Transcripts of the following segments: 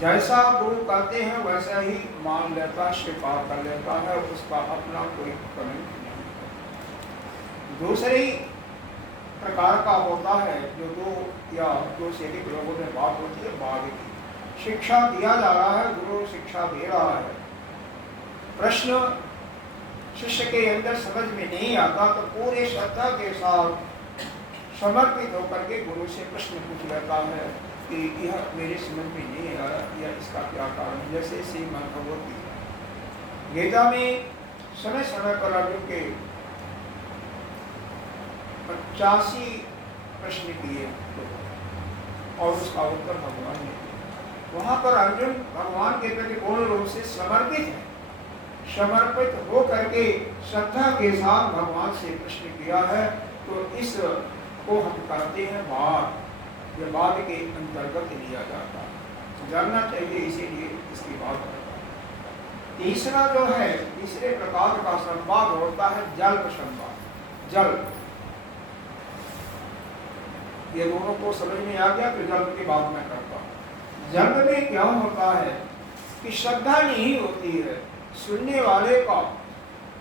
जैसा गुरु कहते हैं वैसा ही मान लेता, स्वीकार कर लेता है, उसका अपना कोई कमेंट नहीं। दूसरी प्रकार का होता है जो दो या दो से अधिक लोगों में बात होती है, बाद की शिक्षा दिया जा रहा है, गुरु शिक्षा दे रहा है, प्रश्न शिष्य के अंदर समझ में नहीं आता तो पूरे श्रद्धा के साथ समर्पित होकर के गुरु से प्रश्न पूछ लेता है कि यह मेरे समझ में नहीं आया या इसका क्या कारण है। जैसे श्रीमद् भगवत गीता में समय समय पर अर्जुन के 85 प्रश्न किए और उसका उत्तर भगवान ने दिया। वहां पर अर्जुन भगवान के प्रति पूर्ण रूप से समर्पित है। समर्पित हो करके श्रद्धा के साथ भगवान से प्रश्न किया है, तो इस को हम कहते हैं वाद। यह वाद के अंतर्गत लिया जाता है, जानना चाहिए, इसीलिए इसकी बात करता है। तीसरा जो है, तीसरे प्रकार का संवाद होता है जल संवाद। जल, ये दोनों को समझ में आ गया, तो जल की बात मैं करता हूँ। जल में क्या होता है कि श्रद्धा नहीं होती है, सुनने वाले का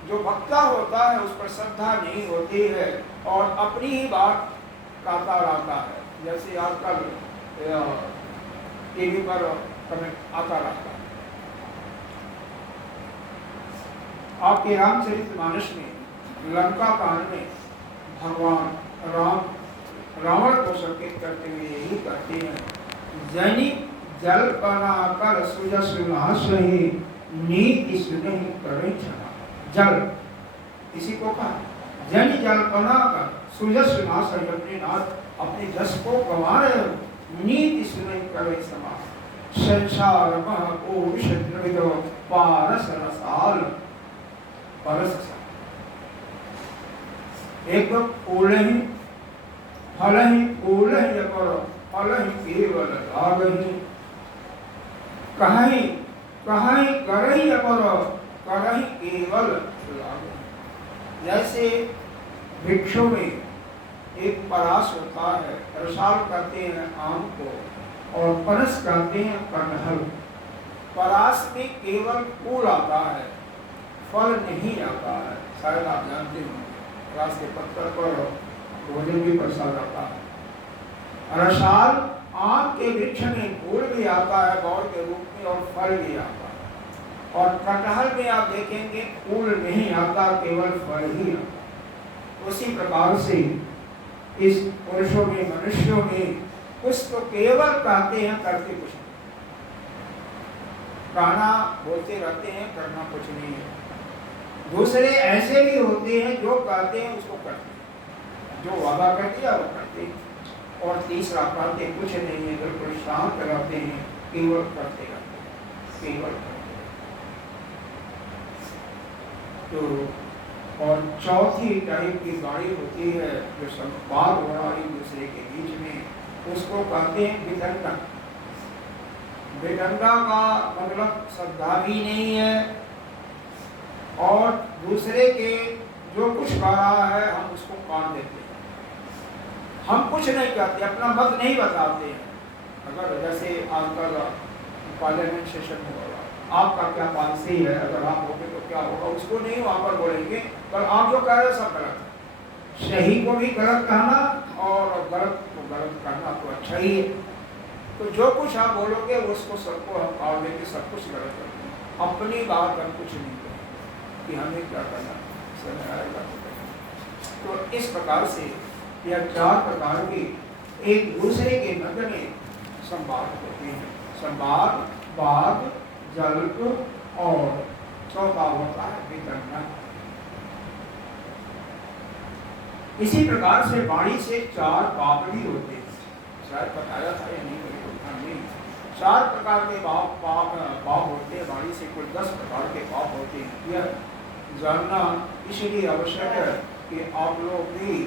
जो वक्ता होता है उस पर श्रद्धा नहीं होती है और अपनी ही बात कहता रहता है। जैसे आजकल टीवी पर कमेंट आता रहता है। आपके रामचरितमानस में लंका कांड में भगवान राम रावण को संकेत करते हुए यही कहते हैं, जनि जल कना कर सुजस नासहि नीति सुनहि करे क्षमा। जल, इसी को कहा जनि जल कना कर सुजस नासहि, अपने नाथ अपने जस को गंवा रहे हो, नीति सुनहि करे क्षमा। संसार मह को विषद्रविद पारस रसाल, परस एक ओलहि फलहि ओलहि अपर फलहि केवल लागहि, कहीं कहीं करहि अपर करहि केवल लागहि। जैसे वृक्षों में एक परास होता है, रसाल कहते हैं आम को, और परस कहते हैं कटहल। परास में केवल फूल आता है, फल नहीं आता है। शायद आप जानते हो, परास के पत्थर पर भोजन भी परसा जाता है। रसाल आम के वृक्ष में फूल भी आता है बौर के रूप में और फल भी आता है। और कटहल में आप देखेंगे फूल नहीं आता, केवल फल ही आता। उसी प्रकार से इस पुरुषों में, मनुष्यों में कुछ तो केवल कहते हैं, करते कुछ नहीं। कहना बोलते रहते हैं, करना कुछ नहीं है। दूसरे ऐसे भी होते हैं जो कहते हैं उसको करते हैं, जो वादा कर दिया वो करते हैं। और तीसरा कहते कुछ नहीं है, बिल्कुल शांत रहते हैं, केवल करते रहते हैं, केवल करते हैं। तो और चौथी टाइप की गाड़ी होती है जो संवाद हो रहा है एक दूसरे के बीच में, उसको कहते हैं वितंडा। वितंडा का मतलब श्रद्धा भी नहीं है और दूसरे के जो कुछ कह रहा है हम उसको काट देते हैं। हम कुछ नहीं कहते, अपना मत नहीं बताते हैं। अगर जैसे आजकल पार्लियामेंट सेशन हो रहा, आपका क्या पॉलिसी है, अगर आप होंगे तो क्या होगा, उसको नहीं वहाँ पर बोलेंगे, पर आप जो कह रहे हैं सब गलत है। सही को भी गलत कहना और गलत को गलत कहना तो अच्छा ही है। तो जो कुछ आप बोलोगे उसको सबको हम काट देंगे, सब कुछ गलत करेंगे। अपनी बात हम कुछ नहीं करेंगे कि हमें क्या करना समय आएगा। तो इस प्रकार से यह चार प्रकार के एक दूसरे के मध्य में संवाद होते हैं। संवाद, वाद, जल्प और चौथा होता है वितंडा। इसी प्रकार से वाणी से चार पाप भी होते हैं। शायद बताया था या नहीं, नहीं। चार प्रकार के पाप होते हैं वाणी से, कुल 10 प्रकार के पाप होते हैं। यह जानना इसलिए आवश्यक है कि आप लोग भी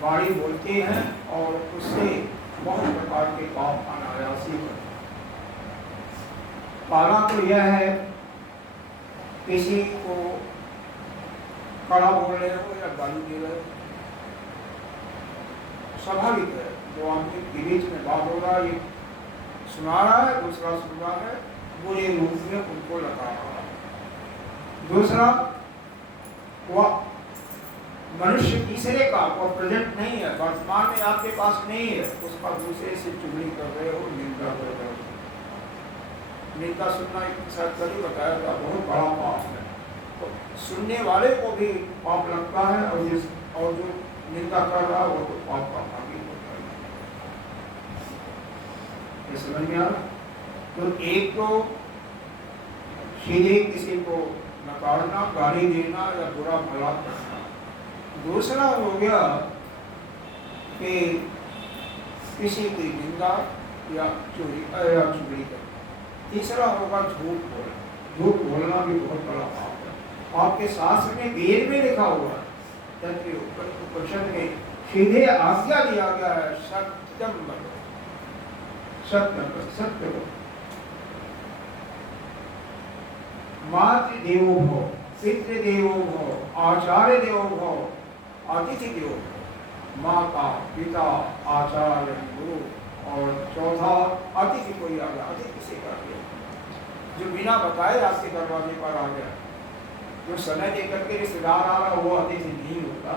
वाणी बोलते हैं और उससे बहुत प्रकार के पाप अनायासी होते हैं। पहला तो यह है, किसी को कड़ा बोल रहे हो या गाली दे रहे हो, स्वाभाविक है। जो आदमी के बीच में बात हो रहा है, ये सुना रहा है, दूसरा सुन रहा है, बुरे रूप में उनको लगा रहा है। दूसरा, वह मनुष्य तीसरे का और प्रेजेंट नहीं है, वर्तमान में आपके पास नहीं है, उसका दूसरे से चुगली कर रहे हो, निंदा कर रहे हो। निंदा सुनना शायद कभी बताया था, बहुत बड़ा पाप है। तो सुनने वाले को भी पाप लगता है और जो निंदा कर रहा वो तो पाप का भागी होता है। ये समझ में आ रहा? तो एक तो सीधे किसी को नकारना, गाली देना या बुरा भला करना। दूसरा हो गया कि किसी की निंदा या चोरी करना। तीसरा होगा झूठ बोलना। झूठ बोलना भी बहुत बड़ा पाप है। आपके शास्त्र में वेद में लिखा हुआ है, उपनिषद में सीधे आज्ञा दिया गया है, सत्यम बोलो, सत्य बोलो। मातृ देवो भव, पितृ देवो भव, आचार्य देवो भव, अतिथि देवो भव। माता, पिता, आचार्य, गुरु, और चौथा अतिथि कोई आ गया। अतिथि किसे कर दिया जो बिना बताए आपके दरवाजे पर आ गया, जो समय दे करके रिश्तेदार आ रहा वो अतिथि नहीं होता।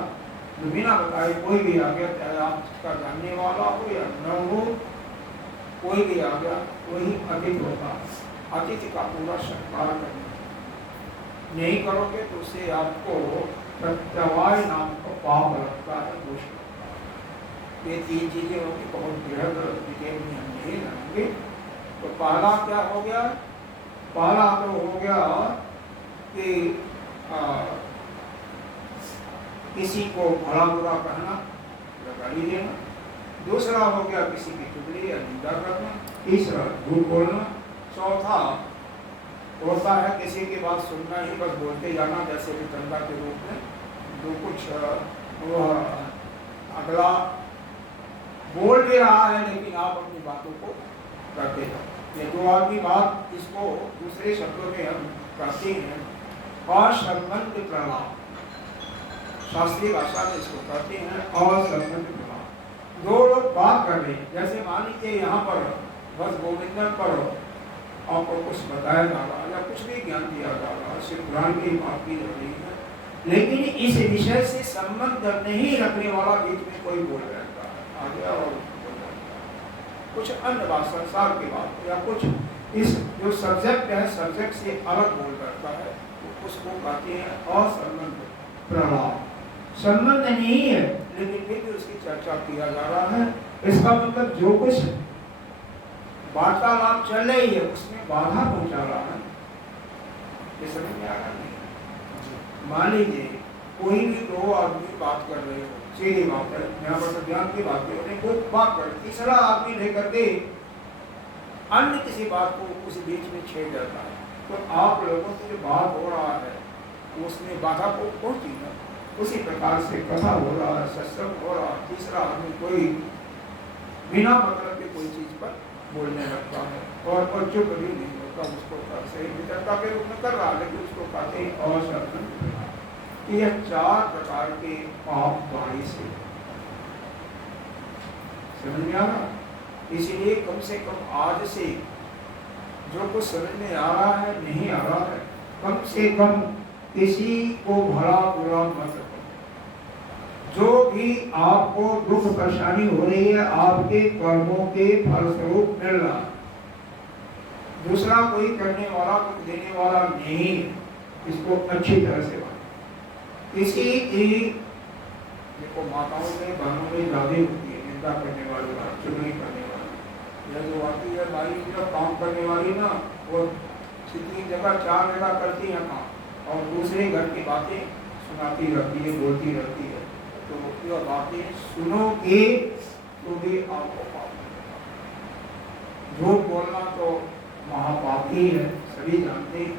जो बिना बताए कोई भी आ गया, चाहे आपका जानने वाला हो या न हो, कोई भी आ गया वही अतिथि होता। अतिथि का पूरा सत्कार करना, नहीं करोगे तो उससे आपको प्रत्यवाय नाम का पाप लगता है, दोष लगता है। ये तीन चीजें होगी, बहुत बृहद डिटेल में हम नहीं जानेंगे। तो पहला क्या हो गया? पहला तो हो गया कि किसी को भला बुरा कहना या गाली देना। दूसरा हो गया किसी की चुगली या निंदा करना। तीसरा झूठ बोलना। चौथा होता है किसी की बात सुनना ही, बस बोलते जाना, जैसे कि चंदा के रूप में जो कुछ वह अगला बोल भी रहा है लेकिन आप अपनी बातों को करते जाओ। ये दो आदमी बात, इसको दूसरे शब्दों में हम कहते हैं असंबंध प्रलाप। शास्त्रीय भाषा में इसको कहते हैं असंबंध प्रलाप। दो लोग बात कर रहे हैं, जैसे मान लीजिए यहाँ पर बस गोविंदन पर आपको कुछ बताया जा रहा है या कुछ भी ज्ञान दिया जा रहा है, सिर्फ पुराण की बात की जा रही है, लेकिन इस विषय से संबंध नहीं रखने वाला बीच में कोई बोल रहता है, आ गया और बोल रहता है कुछ अन्य बात, संसार की बात, या कुछ इस जो सब्जेक्ट है सब्जेक्ट से अलग बोल रहता है, तो उसको कहते हैं असंबंध प्रलाप। संबंध नहीं है लेकिन फिर भी उसकी चर्चा किया जा रहा है। इसका मतलब जो कुछ वार्तालाप चल रही है उसमें बाधा पहुंचा रहा है। ये समझ में आ रहा नहीं? मान लीजिए कोई भी दो आदमी बात कर रहे हो, सीधी बात है, यहाँ पर ज्ञान की बात है, वो बात कर, तीसरा आदमी लेकर के अन्य किसी बात को उस बीच में छेड़ जाता है, तो आप लोगों से जो बात हो रहा है उसमें बाधा को पहुंची ना। उसी प्रकार से कथा हो रहा है, सत्संग हो रहा है, तीसरा आदमी कोई बिना मतलब के कोई चीज पर बोलने लगता है और चुप भी नहीं होता, उसको सही वितरता के रूप में कर रहा है, लेकिन उसको कहते हैं असंबंध। यह चार प्रकार के पाप वाणी से समझ में आ रहा। इसलिए कम से कम आज से जो कुछ समझ में आ रहा है नहीं आ रहा है, कम से कम किसी को भला बुरा मत करो। जो भी आपको दुख परेशानी हो रही है आपके कर्मों के फलस्वरूप मिल रहा, दूसरा कोई करने वाला कुछ देने वाला नहीं, इसको अच्छी तरह से मानो। किसी की देखो माताओं में बहनों में ज्यादा होती है निंदा करने वाली, चुगली करने वाली। यह जो आती है भाई जब काम करने वाली ना, वो कितनी जगह चार जगह करती है काम और दूसरे घर की बातें सुनाती रहती है, बोलती रहती है। तो यह बातें सुनोगे तो भी आपको पाप मिलेगा। झूठ बोलना तो महापाप ही है, सभी जानते हैं।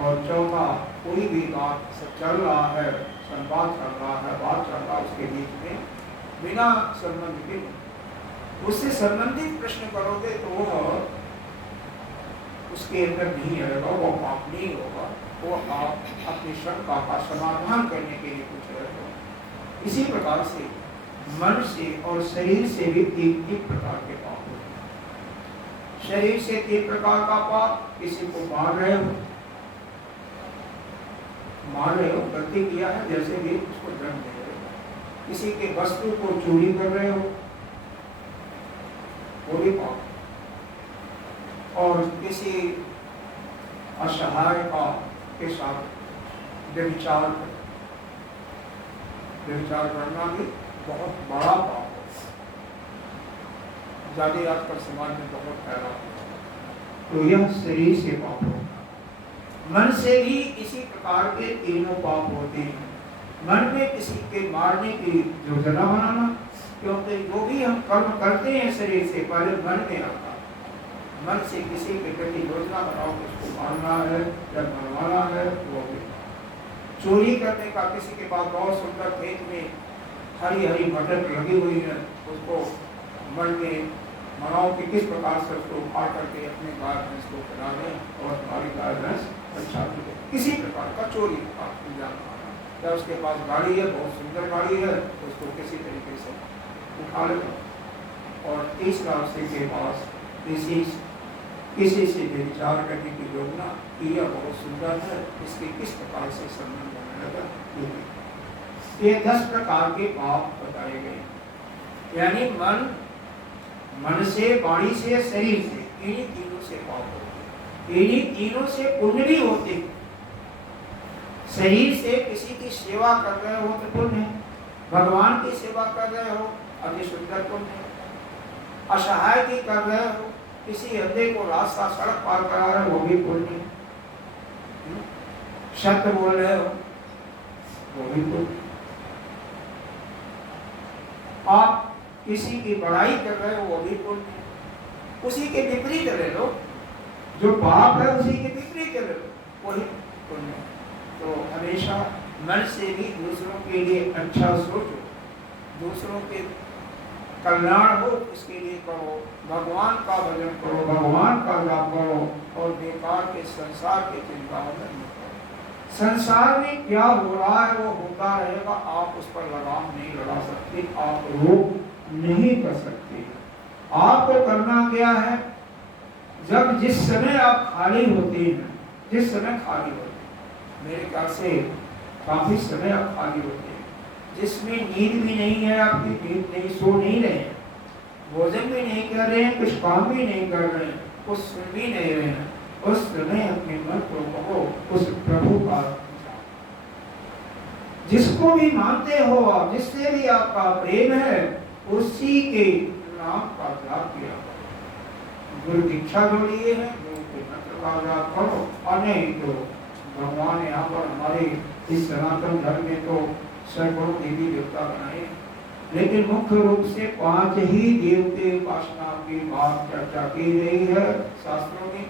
और चौथा, कोई भी बात चल रहा है, संवाद चल रहा है, बात चल रहा है, उसके बीच में बिना संबंध के उससे संबंधित प्रश्न करोगे तो वह उसके अंदर नहीं आएगा, वो पाप नहीं होगा, वो आप अपनी शंका का समाधान करने के लिए पूछ रहे हो। इसी प्रकार से मन से और शरीर से भी तीन प्रकार के पाप होते हैं। शरीर से 3 प्रकार का पाप, किसी को मार रहे हो, गलती किया है जैसे भी उसको दंड दे रहे हो, किसी के वस्तु को चोरी कर रहे हो वो भी पाप, और किसी असहाय का के साथ व्यभिचार व्यभिचार करना भी बहुत बड़ा पाप है। ज़्यादा आजकल समाज में बहुत फैला हुआ है। तो यह शरीर से पाप होगा। मन से भी इसी प्रकार के तीनों पाप होते हैं। मन में किसी के मारने की योजना बनाना, क्योंकि जो भी हम कर्म करते हैं शरीर से पहले मन में आता है। मन से किसी के प्रति योजना बनाओ कि उसको मारना है या मरवाना है, वो भी। चोरी करने का, किसी के पास बहुत सुंदर खेत में हरी हरी मटर लगी हुई है, उसको मन में मनाओ कि किस प्रकार से उसको उखाड़ करके अपने गाय भैंस को खिला दें और हमारी गाय भैंस अच्छा मिले। किसी प्रकार का चोरी का इल्जाम लगाना, या उसके पास गाड़ी है, बहुत सुंदर गाड़ी है, उसको किसी तरीके से उठा लेगा। और तीसरा, उसी के पास किसी से विचार करने की योजना कि यह बहुत सुंदर है, इसके किस प्रकार से संबंध होने लगा। ये 10 प्रकार के पाप बताए गए। यानी मन से, वाणी से, शरीर से, इन्हीं तीनों से पाप होते। इन्हीं तीनों से पुण्य भी होते। शरीर से किसी की सेवा कर रहे हो तो पुण्य है, भगवान की सेवा कर रहे हो अति सुंदर पुण्य है। असहाय की कर रहे हो, किसी अंधे को रास्ता सड़क पार करा रहे हो, वो भी पुण्य है। सत्य बोल रहे हो, वो भी पुण्य। आप किसी की बड़ाई कर रहे हो, वो भी पुण्य है। उसी के विपरीत ले लो, जो पाप है उसी के विपरीत ले लो, वही पुण्य है। तो हमेशा मन से भी दूसरों के लिए अच्छा सोचो, दूसरों के कल्याण हो इसके लिए करो, भगवान का भजन करो, भगवान का जाप करो, और बेकार के संसार के चिंताओं में मत करो। संसार में क्या हो रहा है वो होता रहेगा, आप उस पर लगाम नहीं लगा सकते, आप रोक नहीं कर सकते। आपको करना क्या है, जब जिस समय आप खाली होते हैं, जिस समय खाली होते हैं, मेरे ख्याल से काफी समय आप खाली होते हैं, जिसमें नींद भी नहीं है, आपकी नींद नहीं, सो नहीं रहे हैं, भोजन भी नहीं कर रहे हैं, कुछ काम भी नहीं कर रहे हैं, कुछ सुन भी नहीं रहे हैं, उस समय अपने मन को कहो उस प्रभु का, जिसको भी मानते हो आप, जिससे भी आपका प्रेम है, उसी के नाम का जाप किया करो। गुरु दीक्षा जो लिए है, गुरु के मंत्र का जाप करो। और नहीं तो भगवान यहाँ पर हमारे इस सनातन धर्म में तो सैकड़ों देवी देवता बनाए, लेकिन मुख्य रूप से 5 ही देव के उपासना की बात चर्चा की गई है शास्त्रों में।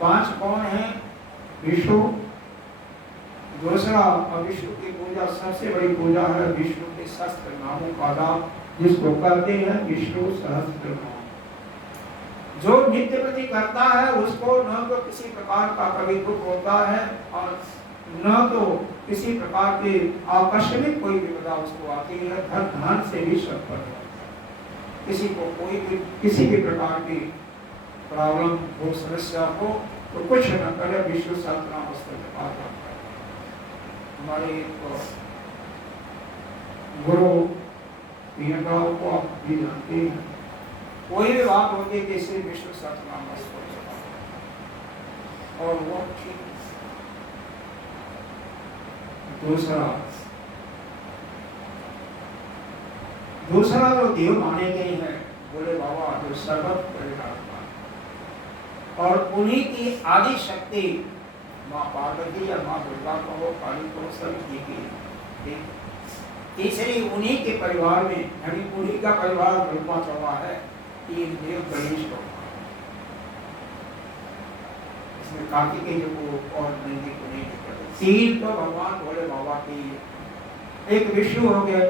5 कौन है? विष्णु, दूसरा विष्णु की पूजा सबसे बड़ी पूजा है, विष्णु के सहस्त्र नामों का जाप, जिसको कहते हैं विष्णु सहस्त्र नाम। जो नित्य प्रति करता है उसको न तो किसी प्रकार का कभी दुख होता है और न तो किसी प्रकार की आकस्मिक कोई विपदा उसको आती है। धन से भी सब पर किसी को कोई भी किसी भी प्रकार की प्रॉब्लम हो, समस्या हो, तो कुछ न करे विष्णु सहस्त्रनाम पुस्तक हमारे गुरु प्रियंकाओं को आप भी जानते हैं, कोई भी बात होती है कि इसे विष्णु सहस्त्रनाम और वो ठीक। दूसरा जो देव माने गए हैं बोले बाबा, जो सर्वत्र परिणाम, और उन्हीं की आदि शक्ति माँ पार्वती या माँ दुर्गा को, काली को, सब की। तीसरी उन्हीं के परिवार में, यानी उन्हीं का परिवार ब्रह्मा चौड़ा है, 3 देव गणेश को, इसमें कार्तिकेय को और नंदी को नहीं दिक्कत। 3 तो भगवान भोले बाबा की, एक विष्णु हो गए,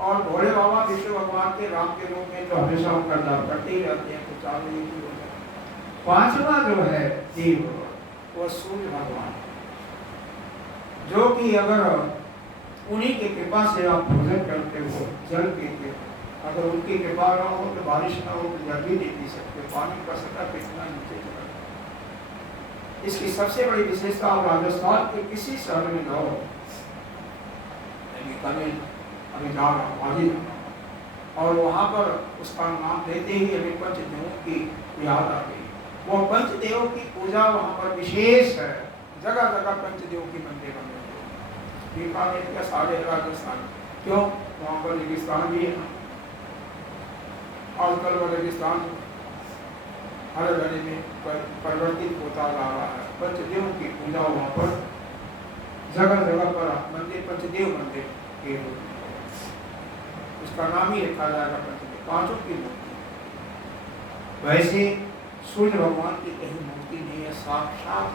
और भोले बाबा विष्णु भगवान के राम के रूप में तो हमेशा उनका जाप करते ही रहते हैं, तो 4 ही हो गए। 5वां जो है देव, वो सूर्य भगवान, जो कि अगर उन्हीं की कृपा से आप भोजन करते हो, जल पीते हो, अगर उनकी कृपा ना हो तो बारिश ना हो तो जल भी नहीं पी सकते, पानी का सतह कितना नीचे चला। इसकी सबसे बड़ी विशेषता, आप राजस्थान के किसी शहर में जाओ, अभी जा रहा हूँ और वहाँ पर उसका नाम लेते ही हमें पंचदेवों की याद आ गई। वो पंचदेवों की पूजा वहाँ पर विशेष है, जगह जगह पंचदेव की मंदिर बने। बीकानेर का सारे राजस्थान, क्यों? वहाँ पर रेगिस्तान भी है ना, आजकल वो रेगिस्तान हर घड़ी में परिवर्तित होता जा रहा है। पंचदेव की पूजा वहाँ पर जगह जगह पर मंदिर, पंचदेव मंदिर के रूप में उसका नाम ही रखा जाएगा पंचदेव, पांचों की मूर्ति। वैसे सूर्य भगवान की कहीं मूर्ति नहीं है, साक्षात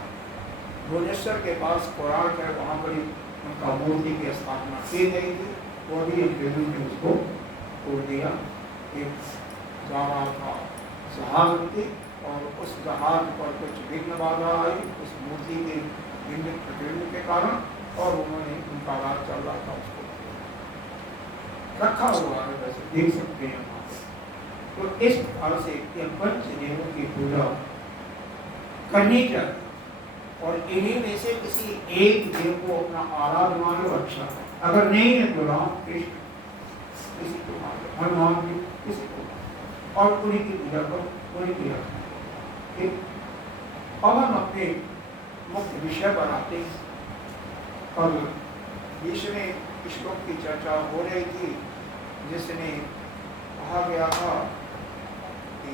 भुवनेश्वर के पास कोणार्क है, वहाँ पर उनका मूर्ति की स्थापना की गई थी। वो भी अंग्रेजों ने उसको तोड़ दिया। एक जा रहा था जहाज उनकी, और उस जहाज पर कुछ विघ्न बाधा आई उस मूर्ति के बिंदित प्रतिबिंब के कारण, और उन्होंने उनका राज चल रहा था उसको रखा हुआ है, वैसे देख सकते हैं वहाँ पे। तो इस प्रकार से पंचदेवों की पूजा करनी चाहिए, और इन्हीं में से किसी एक देव को अपना आराधना मान लो, अच्छा। अगर नहीं है तो राम कृष्ण किसी को मान लो, हनुमान जी किसी को, और उन्हीं की पूजा करो, उन्हीं की रखना। अब हम अपने मुख्य विषय पर आते हैं। कल विषय में श्लोक की चर्चा हो रही थी, जिसमें कहा गया था कि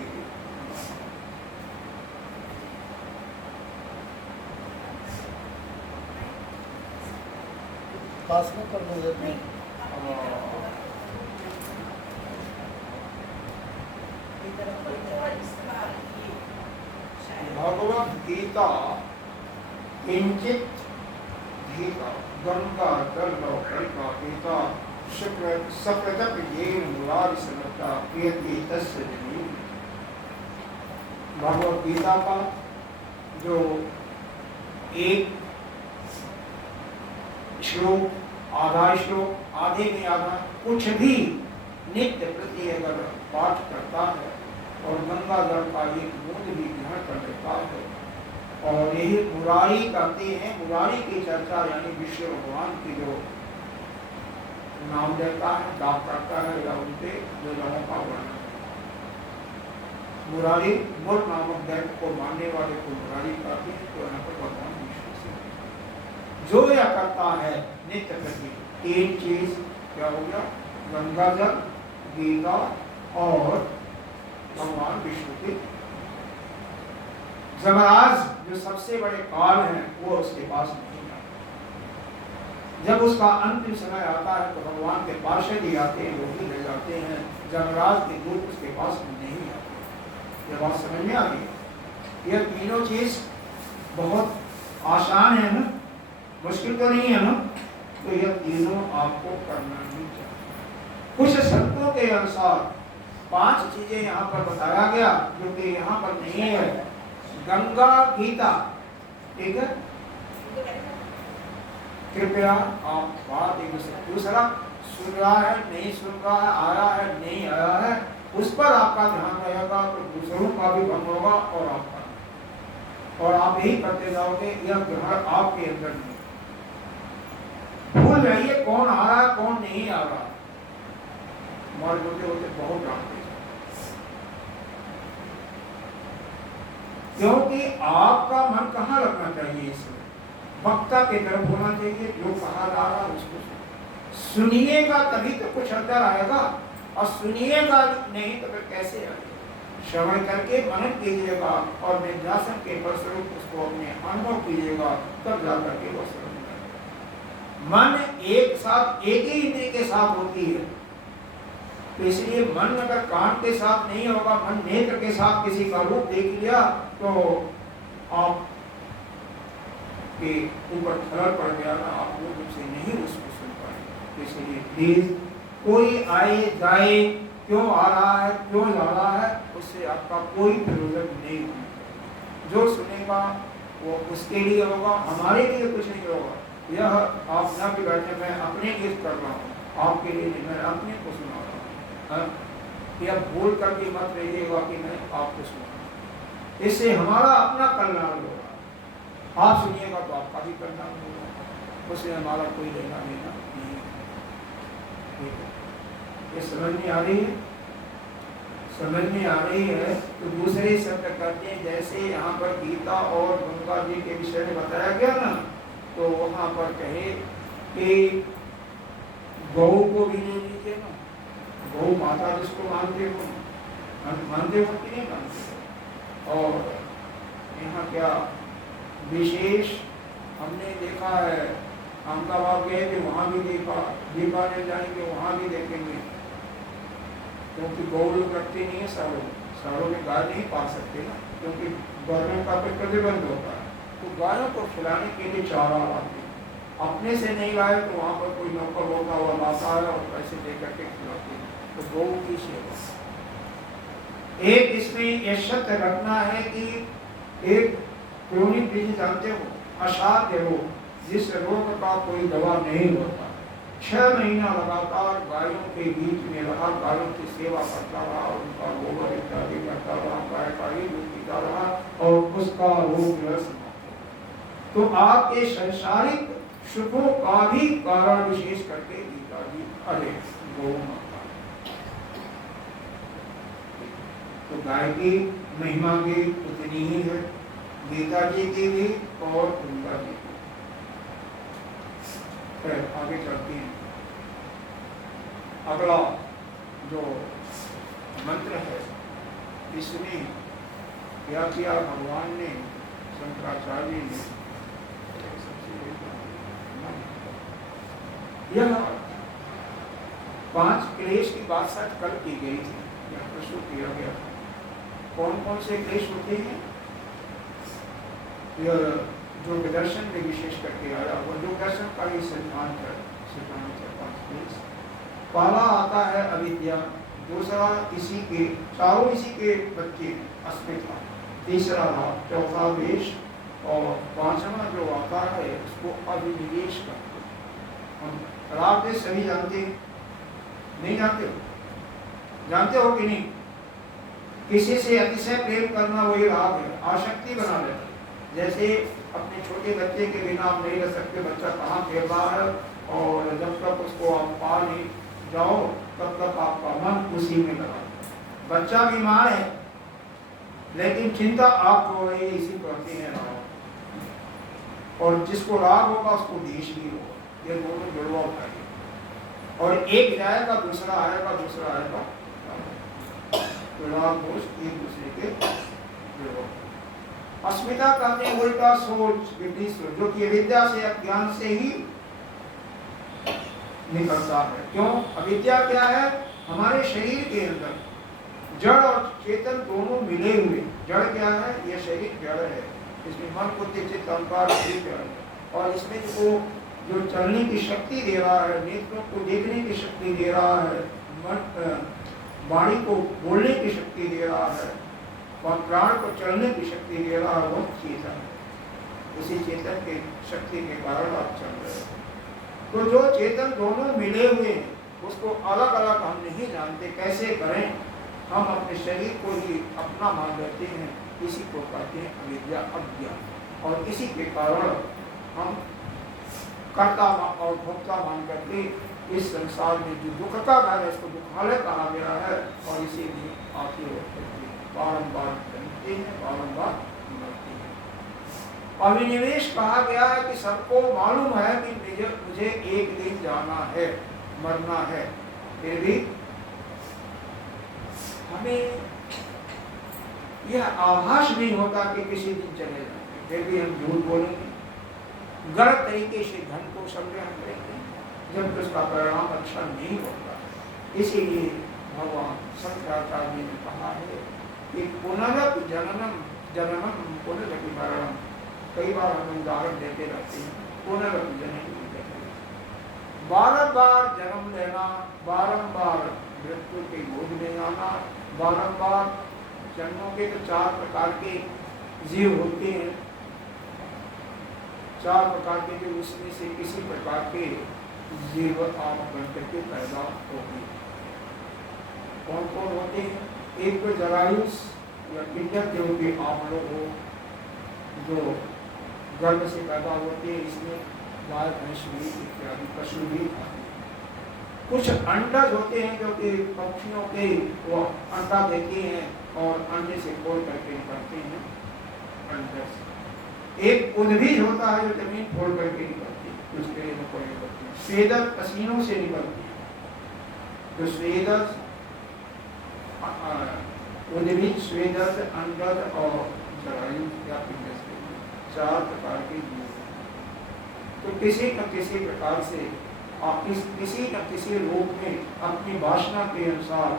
पास में कर दो भगवद गीता किंचित गीता गंगा जल का गीता सप्रतप येन मुरारि समर्था प्रियति तस्य जनी। भगवद गीता का जो एक श्लोक, आधा श्लोक, आधे में आधा कुछ भी नित्य प्रति अगर पाठ करता है और गंगा जल का एक बूंद भी ग्रहण कर लेता है, और यही मुरारी करते हैं। मुरारी की चर्चा यानी विष्णु भगवान की जो नाम लेता है, जाप करता है, या उनके जो लोगों का वर्णन। मुरारी मुर नामक दैत्य को मानने वाले को मुरारी कहते हैं। तो यहाँ पर भगवान विष्णु से जो यह करता है नित्य प्रति तीन चीज, क्या हो गया? गंगा जल, गीता और भगवान विष्णु के। जमराज जो सबसे बड़े काल हैं वो उसके पास नहीं है। जब उसका अंतिम समय आता है तो भगवान के पार्षद ही आते हैं, वो भी ले जाते हैं। जमराज के दूत उसके पास नहीं आते। ये बात समझ में आ गई? ये तीनों चीज बहुत आसान है ना, मुश्किल तो नहीं है ना। तो यह तीनों आपको करना ही चाहिए। कुछ संतों के अनुसार 5 चीजें यहाँ पर बताया गया जो कि यहाँ पर नहीं है। गंगा गीता, ठीक है, कृपया आप बात एक दूसरा सुन रहा है, नहीं सुन रहा है, आया है, नहीं आया है, उस पर आपका ध्यान रहेगा तो दूसरों का भी भंग होगा और आपका, और आप यही करते जाओगे। यह ग्रहण आपके अंदर नहीं। भूल जाइए कौन आ रहा है कौन नहीं आ रहा। मर होते होते बहुत जानते, क्योंकि आपका मन कहाँ लगना चाहिए? इसमें वक्ता के तरफ होना चाहिए। जो कहा जा रहा है उसको सुनिएगा तभी तो कुछ अंदर आएगा, और सुनिएगा नहीं तो फिर कैसे आएगा? श्रवण करके मनन कीजिएगा और निध्यासन के फलस्वरूप उसको अपने अनुभव कीजिएगा, तब जाकर के वो श्रवण करेगा। मन एक साथ एक ही इंद्रिय के साथ होती है, तो इसलिए मन अगर कान के साथ नहीं होगा, मन नेत्र के साथ किसी का रूप देख लिया तो आप के ऊपर खलल पड़ गया ना, आप वो रूप से नहीं उसको सुन पाएंगे। तो इसलिए प्लीज कोई आए जाए, क्यों आ रहा है क्यों जा रहा है, उससे आपका कोई प्रयोजन नहीं होगा। जो सुनेगा वो उसके लिए होगा, हमारे लिए कुछ नहीं होगा। यह आप न भी बैठे, मैं अपने लिए कर रहा हूँ, आपके लिए नहीं, मैं अपने को सुना रहा हूँ। यह भूल करके मत रहिएगा कि मैं आपको सुना, इससे हमारा अपना कल्याण होगा। आप सुनिएगा तो आपका भी कल्याण होगा, उससे हमारा कोई लेना देना नहीं। ये समझ में आ रही है? समझ में आ रही है? तो दूसरे शब्द करते हैं, जैसे यहाँ पर गीता और गंगा जी के विषय में बताया गया ना, तो वहाँ पर कहे कि गौ को भी ले लीजिए ना, गौ माता जिसको मानते हो, मानते हो कि नहीं मानते? और यहाँ क्या विशेष हमने देखा है, अहमदाबाद गए थे वहाँ भी देखा, बीकानेर जाएंगे वहाँ भी देखेंगे, क्योंकि गौ लोग रखते नहीं है शहरों में गाय नहीं पा सकते ना, क्योंकि गवर्नमेंट का कोई प्रतिबंध होता है। तो गायों को खिलाने के लिए चारा लाते हैं, अपने से नहीं लाए तो वहाँ पर कोई नौकर होता हुआ लाता है और पैसे दे करके खिलाते हैं। तो गौ की सेवा एक इसमें यह सत्य रखना है कि एक क्रोनिक डिजीज जानते हो, असाध्य रोग, जिस रोग का कोई दवा नहीं होता, 6 महीना लगातार गायों के बीच में रहा, गायों की सेवा करता रहा, उनका गोबर इत्यादि करता रहा, गाय का ही दूध पीता रहा और उसका रोग ग्रस्त। तो आपके संसारिक सुखों का भी कारण विशेष करके गीता जी अरे गौ माता। तो गाय की महिमा भी उतनी ही है, गीता जी की भी और दुर्गा जी की। आगे चलते हैं। अगला जो मंत्र है, इसमें क्या किया भगवान ने, शंकराचार्य ने, यह 5 क्लेश की बात शायद कल की गई थी, यह प्रस्तुत किया गया था। कौन कौन से क्लेश होते हैं? यह जो दर्शन में विशेष करके आया, वो जो दर्शन का ही सिद्धांत है, 5 क्लेश। पहला आता है अविद्या, दूसरा इसी के, चारों इसी के बच्चे अस्मिता, तीसरा राग, चौथा वेश और 5वां जो आता है उसको अभिनिवेश करते। हम राग देश सभी जानते हैं, नहीं जानते हो? जानते हो कि नहीं? किसी से अतिशय प्रेम करना वही राग है, आसक्ति बना लेता। जैसे अपने छोटे बच्चे के बिना आप नहीं रह सकते, बच्चा कहाँ खेल रहा है और जब तक उसको आप पा नहीं जाओ तब तक आपका मन उसी में लगा। बच्चा बीमार है लेकिन चिंता आपको वही इसी प्रति है राग, और जिसको राग होगा उसको देश भी होगा, ये दोनों जुड़वा उठाइए। और एक जाएगा दूसरा आएगा, दूसरा आएगा, तो राग दोष एक दूसरे के जुड़वा। अस्मिता कहते हैं उल्टा सोच, विपरीत सोच, जो कि अविद्या से, अज्ञान से ही निकलता है। क्यों? अविद्या क्या है? हमारे शरीर के अंदर जड़ और चेतन दोनों मिले हुए। जड़ क्या है? यह शरीर जड़ है, इसमें मन बुद्धि चित्त अहंकार जड़ है, और इसमें जो चलने की शक्ति दे रहा है, नेत्रों को देखने की शक्ति दे रहा है, वाणी को बोलने की शक्ति दे रहा है, और प्राण को चलने की शक्ति दे रहा है, वह चेतन है। उसी चेतन के शक्ति के कारण आप चल रहे हैं। तो जो चेतन दोनों मिले हुए हैं उसको अलग अलग हम नहीं जानते, कैसे करें? हम अपने शरीर को ही अपना मान लेते हैं, इसी को कहते हैं अविद्या, अज्ञान। और इसी के कारण हम कर्ता और भोक्ता मान करके इस संसार में जो दुख का घर है इसको दुखालय कहा गया है, और इसीलिए आते होते बारम्बार जन्मते हैं, बारम्बार मरते हैं। अभिनिवेश कहा गया है कि सबको मालूम है कि मुझे एक दिन जाना है, मरना है, फिर भी हमें यह आभास नहीं होता कि किसी दिन चले जाएंगे, फिर भी हम झूठ बोलेंगे, गलत तरीके से धन को संग्रह करेंगे, जब उसका परिणाम अच्छा नहीं होता। इसीलिए भगवान शंकराचार्य ने कहा है कि पुनरपि जननम जननम पुनरपि मरणम। कई बार हम उदाहरण देते रहते हैं, पुनरपि जननम, बारंबार जन्म लेना, बारंबार मृत्यु के गोद में आना, बारंबार जन्मों के तो 4 प्रकार के जीव होते हैं, 4 प्रकार के, जो उसमें से किसी प्रकार के जीव आप बनकर के पैदा होंगे। कौन कौन होते हैं? एक तो जरायुष या किन्नर देव के आप लोग हो, जो गर्भ से पैदा होते हैं, इसमें गाय भैंस भी इत्यादि पशु भी आते हैं। कुछ अंडज होते हैं जो कि पक्षियों के वो अंडा देते हैं और अंडे से खोल करके निकलते हैं अंडज। एक उद्भिद होता है जो जमीन फोड़ करके निकलती है, उसके लिए कोई होती है। स्वेदक पसीनों से निकलती है। जो स्वेदक उद्भिद, स्वेदक, अंडज और जरायु या पिंड से 4 प्रकार के जीव हैं। तो किसी न किसी प्रकार से आप किसी न किसी रूप में अपनी वासना के अनुसार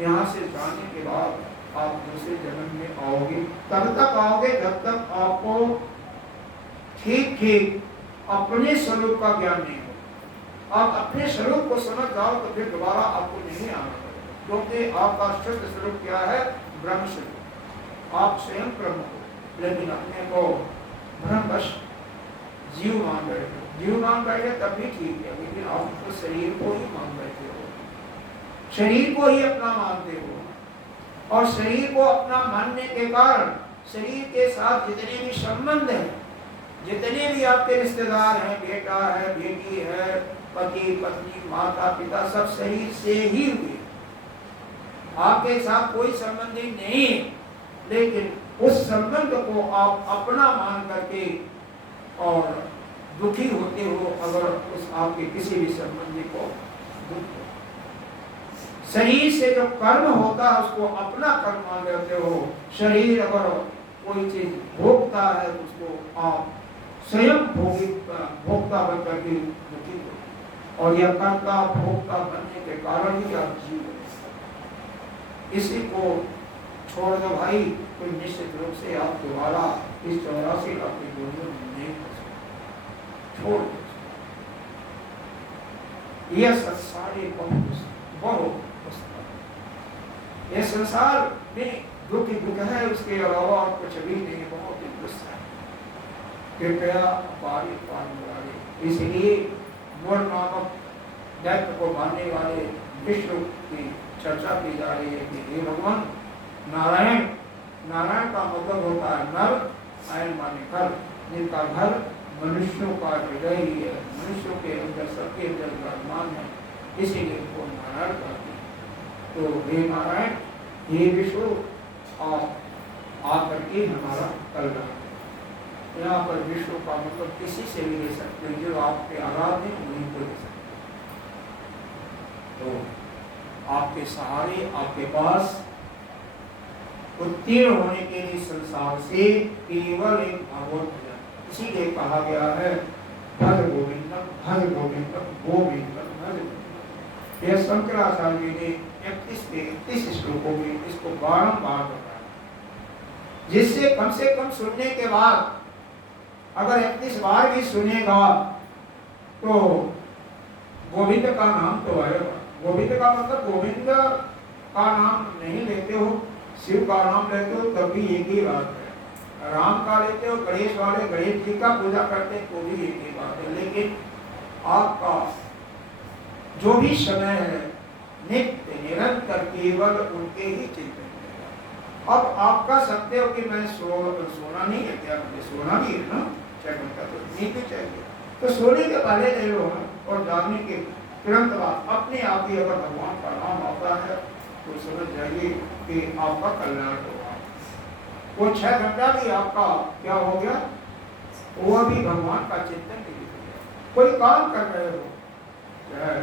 यहाँ से जाने के बाद आप दूसरे जन्म में आओगे। तब तक आओगे जब तक आपको ठीक ठीक अपने स्वरूप का ज्ञान नहीं हो। आप अपने स्वरूप को समझ जाओ तो फिर दोबारा आपको नहीं आना पड़ेगा, क्योंकि आपका शुद्ध स्वरूप क्या है? ब्रह्म स्वरूप। आप स्वयं ब्रह्म हो, लेकिन अपने को ब्रह्मवश जीव मान बैठे। जीव मान बैठे तब भी ठीक है, लेकिन आप तो शरीर को ही मान बैठे हो, शरीर को ही अपना मानते हो। और शरीर को अपना मानने के कारण शरीर के साथ जितने भी संबंध हैं, जितने भी आपके रिश्तेदार हैं, बेटा है, बेटी है, पति पत्नी, माता पिता, सब शरीर से ही हुए। आपके साथ कोई संबंध ही नहीं है, लेकिन उस संबंध को आप अपना मान करके और दुखी होते हो अगर उस आपके किसी भी संबंधी को दुख हो। शरीर से जो कर्म होता है उसको अपना कर्म मान लेते हो। शरीर अगर कोई चीज भोगता है उसको आप स्वयं भोक्ता बनकर के दुखी हो, और यह कर्ता भोक्ता बनने के कारण ही आप जीव हो। इसी को छोड़ दो भाई, तो निश्चित रूप से आप दोबारा इस 84 लाख की योजना में नहीं हो सकते। छोड़ दो। यह संसार बहुत यह संसार में दुख ही दुख है, उसके अलावा और कुछ भी नहीं, बहुत ही दुष्ट है। कृपया पारी इसलिए मोर नामक दैत्य को मारने वाले विष्णु की चर्चा की जा रही है कि हे भगवान नारायण, नारायण का मतलब होता है नर, आयन माने घर, जिनका घर मनुष्यों का हृदय ही है, मनुष्यों के अंदर सबके अंदर विराजमान है, इसीलिए उनको नारायण कहते हैं। तो हे नारायण, हे विष्णु, आप आकर के हमारा कल्याण। यहाँ पर विष्णु का मतलब किसी से भी ले सकते हैं, जो आपके आराध्य हैं उन्हीं को ले सकते हैं। तो आपके सहारे, आपके पास उत्तीर्ण होने के लिए संसार से केवल एक भागवत भजन, इसीलिए कहा गया है भज गोविंदम, भज गोविंदम, गोविंदम भज गोविंदम। यह शंकराचार्य जी ने 31 श्लोकों में इसको बारंबार बताया, जिससे कम से कम सुनने के बाद अगर 31 बार भी सुनेगा तो गोविंद का नाम तो आएगा। गोविंद का मतलब गोविंद का नाम नहीं लेते हो, शिव का नाम लेते हो तब भी एक ही बात है। राम का लेते हो, गणेश वाले गणेश जी का पूजा करते हैं तो भी एक ही बात है। लेकिन आपका जो भी समय है नित्य निरंतर केवल उनके ही चिंतन में। अब आपका सत्य हो कि मैं सोना नहीं है, क्या मुझे सोना भी है ना, क्या करता तो नींद भी चाहिए, तो सोने के पहले ले लो और जागने के तुरंत बाद अपने आप ही अगर भगवान का नाम आता है तो समझ जाइए कि आपका कल्याण होगा। वो 6 घंटा भी आपका क्या हो गया, वो भी भगवान का चिंतन के लिए हो गया। कोई काम कर रहे हो, चाहे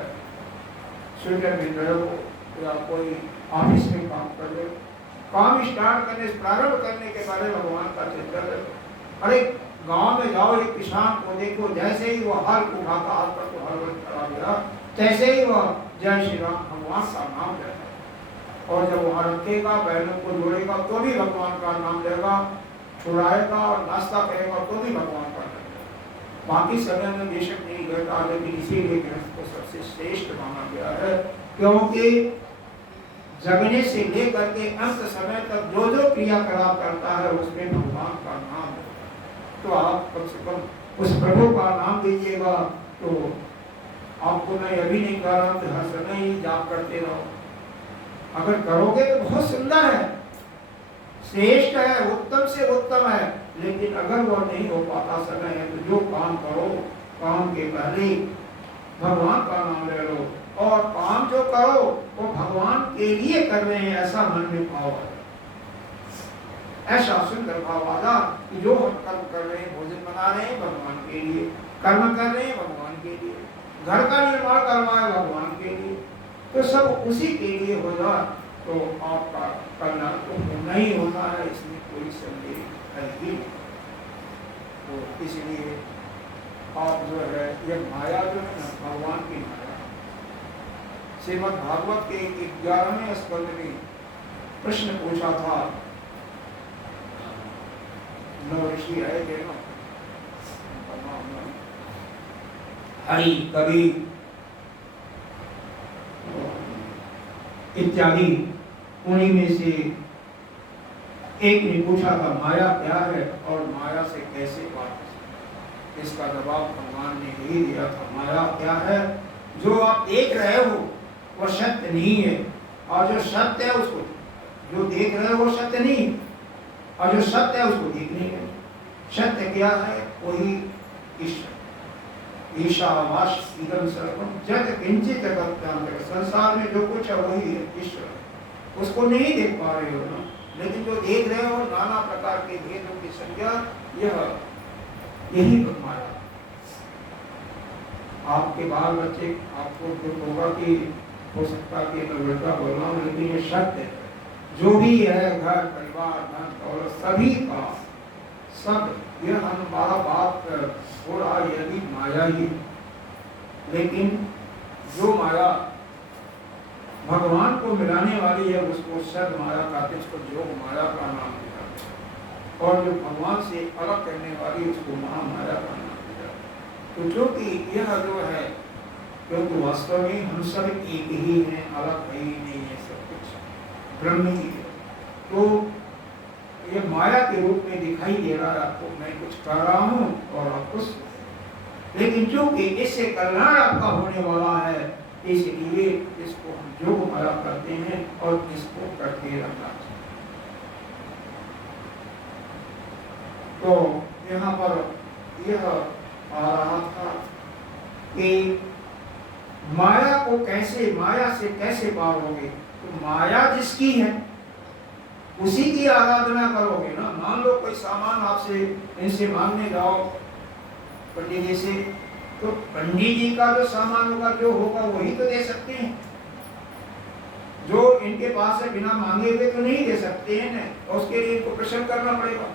स्वेटर बिन रहे हो या कोई ऑफिस में काम कर रहे हो, काम स्टार्ट करने प्रारंभ करने के पहले भगवान का चिंतन है। अरे गांव में जाओ, एक किसान को देखो, जैसे ही वो हल उठाता हाथ पर तो हल खड़ा गया, तैसे ही वह जय श्री राम भगवान का नाम लेगा। और जब वहाँ रखेगा, बैलों को जोड़ेगा तो भी भगवान का नाम लेगा, छुड़ाएगा और नाश्ता करेगा तो भी भगवान का नाम लेगा। बाकी समय में बेशक नहीं करता, लेकिन इसीलिए गृहस्थ को सबसे श्रेष्ठ माना गया है, क्योंकि जगने से लेकर के अंत समय तक जो जो क्रियाकलाप करता है उसमें भगवान का नाम है। तो आप कम से कम उस प्रभु का नाम लीजिएगा। तो आपको मैं अभी नहीं कह रहा कि हर समय ही जाप करते रहो, अगर करोगे तो बहुत सुंदर है, श्रेष्ठ है, उत्तम से उत्तम है। लेकिन अगर वो नहीं हो पाता समय है तो जो काम करो, काम के पहले भगवान का नाम ले लो, और काम जो करो वो भगवान के लिए कर रहे हैं ऐसा मन में भाव है, ऐसा सुंदर भाव आया कि जो हम कर्म कर रहे हैं, भोजन बना रहे हैं भगवान के लिए, कर्म कर रहे हैं भगवान के लिए, घर का निर्माण करवाए भगवान के लिए, तो सब उसी के लिए हो जाए तो आपका कल्याण तो होना ही होना है, इसमें कोई संदेह है ही नहीं। तो इसलिए आप जो है ये माया जो है ना भगवान की माया। श्रीमद् भागवत के 11वें स्कंद में प्रश्न पूछा था, 9 ऋषि आए थे ना, हरि कबीर इत्यादि, उन्हीं में से एक ने पूछा था माया क्या है और माया से कैसे पार। इसका जवाब भगवान ने यही दिया था, माया क्या है, जो आप देख रहे हो वो सत्य नहीं है, और जो सत्य है उसको, जो देख रहे हो वो सत्य नहीं, और जो सत्य है उसको देख नहीं है। सत्य क्या है, वही ईश्वर। ईशावास इदं सर्वं जगत किंचित जगत्यान्तरे, संसार में जो कुछ है वही है ईश्वर। उसको नहीं देख पा रहे हो ना, लेकिन जो देख रहे हो नाना प्रकार के भेदों की संज्ञा, यही माया। आपके बाल बच्चे आपको दुख होगा कि हो सकता है कि मैं उल्टा बोल रहा हूँ, लेकिन ये सत्य है। जो भी है घर परिवार धन दौलत सभी का सब, यह हमारा बात हो रहा यदि माया ही, लेकिन जो माया भगवान को मिलाने वाली है उसको सद माया कहते, उसको योग माया का नाम दिया, और जो भगवान से अलग करने वाली उसको महामाया का नाम दिया। तो जो कि यह जो है, क्योंकि वास्तव में हम सब एक ही हैं, अलग है ही नहीं है, सब कुछ ब्रह्म ही है। तो ये माया के रूप में दिखाई दे रहा है आपको, मैं कुछ कर रहा हूँ और आप कुछ, लेकिन चूंकि इससे कल्याण आपका होने वाला है, इसलिए इसको हम योग माया करते हैं और इसको करते रहना चाहिए। तो यहाँ पर यह आ रहा था कि माया को कैसे, माया से कैसे पार होगे। तो माया जिसकी है उसी की आराधना करोगे ना। मान लो कोई सामान आपसे इनसे मांगने जाओ पंडित जी से, तो पंडित जी का जो सामान होगा जो होगा वही तो दे सकते हैं, जो इनके पास है बिना मांगे हुए तो नहीं दे सकते हैं ना, और उसके लिए इनको प्रश्न करना पड़ेगा।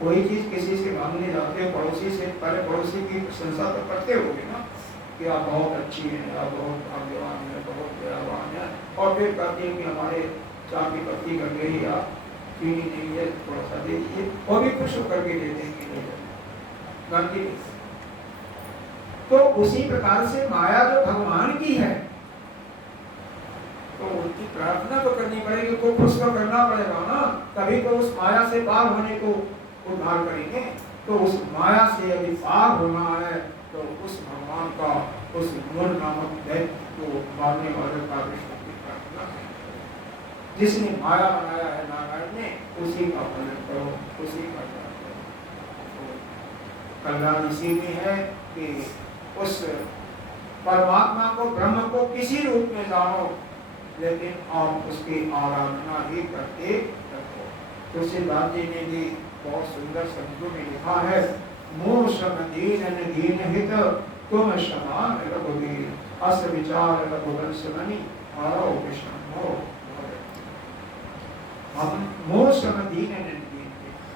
कोई चीज किसी से मांगने जाते हो पड़ोसी से, पहले पड़ोसी की प्रशंसा तो करते होगे ना कि आप बहुत अच्छी हैं, आप बहुत भाग्यवान हैं, बहुत दयावान हैं, और फिर कहते हैं कि हमारे चाय की पत्ती कर गई, आप पीनी नहीं है, थोड़ा सा दे दीजिए, और भी खुश होकर के दे देंगे। तो उसी प्रकार से माया जो भगवान की है, तो उनकी प्रार्थना तो करनी पड़ेगी, को खुश तो करना पड़ेगा ना, तभी तो उस माया से पार होने को उद्धार करेंगे। तो उस माया से यदि पार होना है तो उस भगवान का, उस मूल नामक दैत्य को मारने वाले का विष्णु की प्रार्थना है। जिसने माया बनाया है नारायण ने, उसी का पालन करो, उसी का कल्याण इसी में है कि उस परमात्मा को, ब्रह्म को किसी रूप में जानो, लेकिन आप उसकी आराधना ही करते रहो। तो सिद्धार्थ जी ने भी बहुत सुंदर शब्दों में लिखा है, मोह सम दीन दीन हित तुम समान रघुवीर, अस विचार रघुवंश मणि हारो विष्णु। हम मोह सम दीन दीन,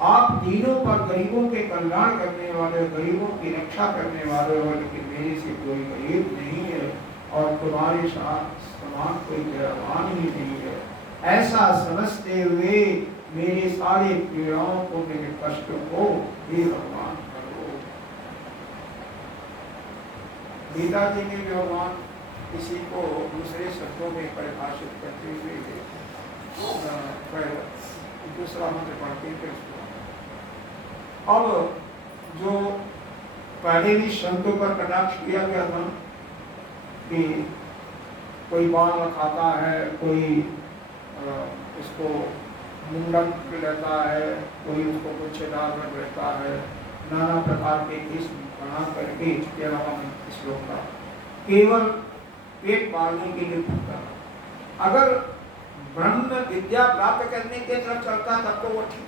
आप दीनों पर गरीबों के कल्याण करने वाले, गरीबों की रक्षा करने वाले हो, लेकिन मेरे से कोई गरीब नहीं है और तुम्हारे साथ समान कोई दयावान ही नहीं है। ऐसा समझते हुए मेरे सारे पीड़ाओं को, मेरे कष्टों को भी भगवान करो। गीता जी में भगवान इसी को दूसरे शब्दों में परिभाषित करते हुए दूसरा मंत्र पढ़ते थे। अब जो पहले भी संतों पर कटाक्ष किया गया था कि कोई बाल खाता है, कोई उसको मुंडन लेता है, कोई उसको कुछ डाल रख लेता है, नाना प्रकार के केस बना करके 13वां श्लोक का केवल पेट पालने के लिए भूखता है। अगर ब्रह्म विद्या प्राप्त करने के तरफ चलता तब तो वो ठीक,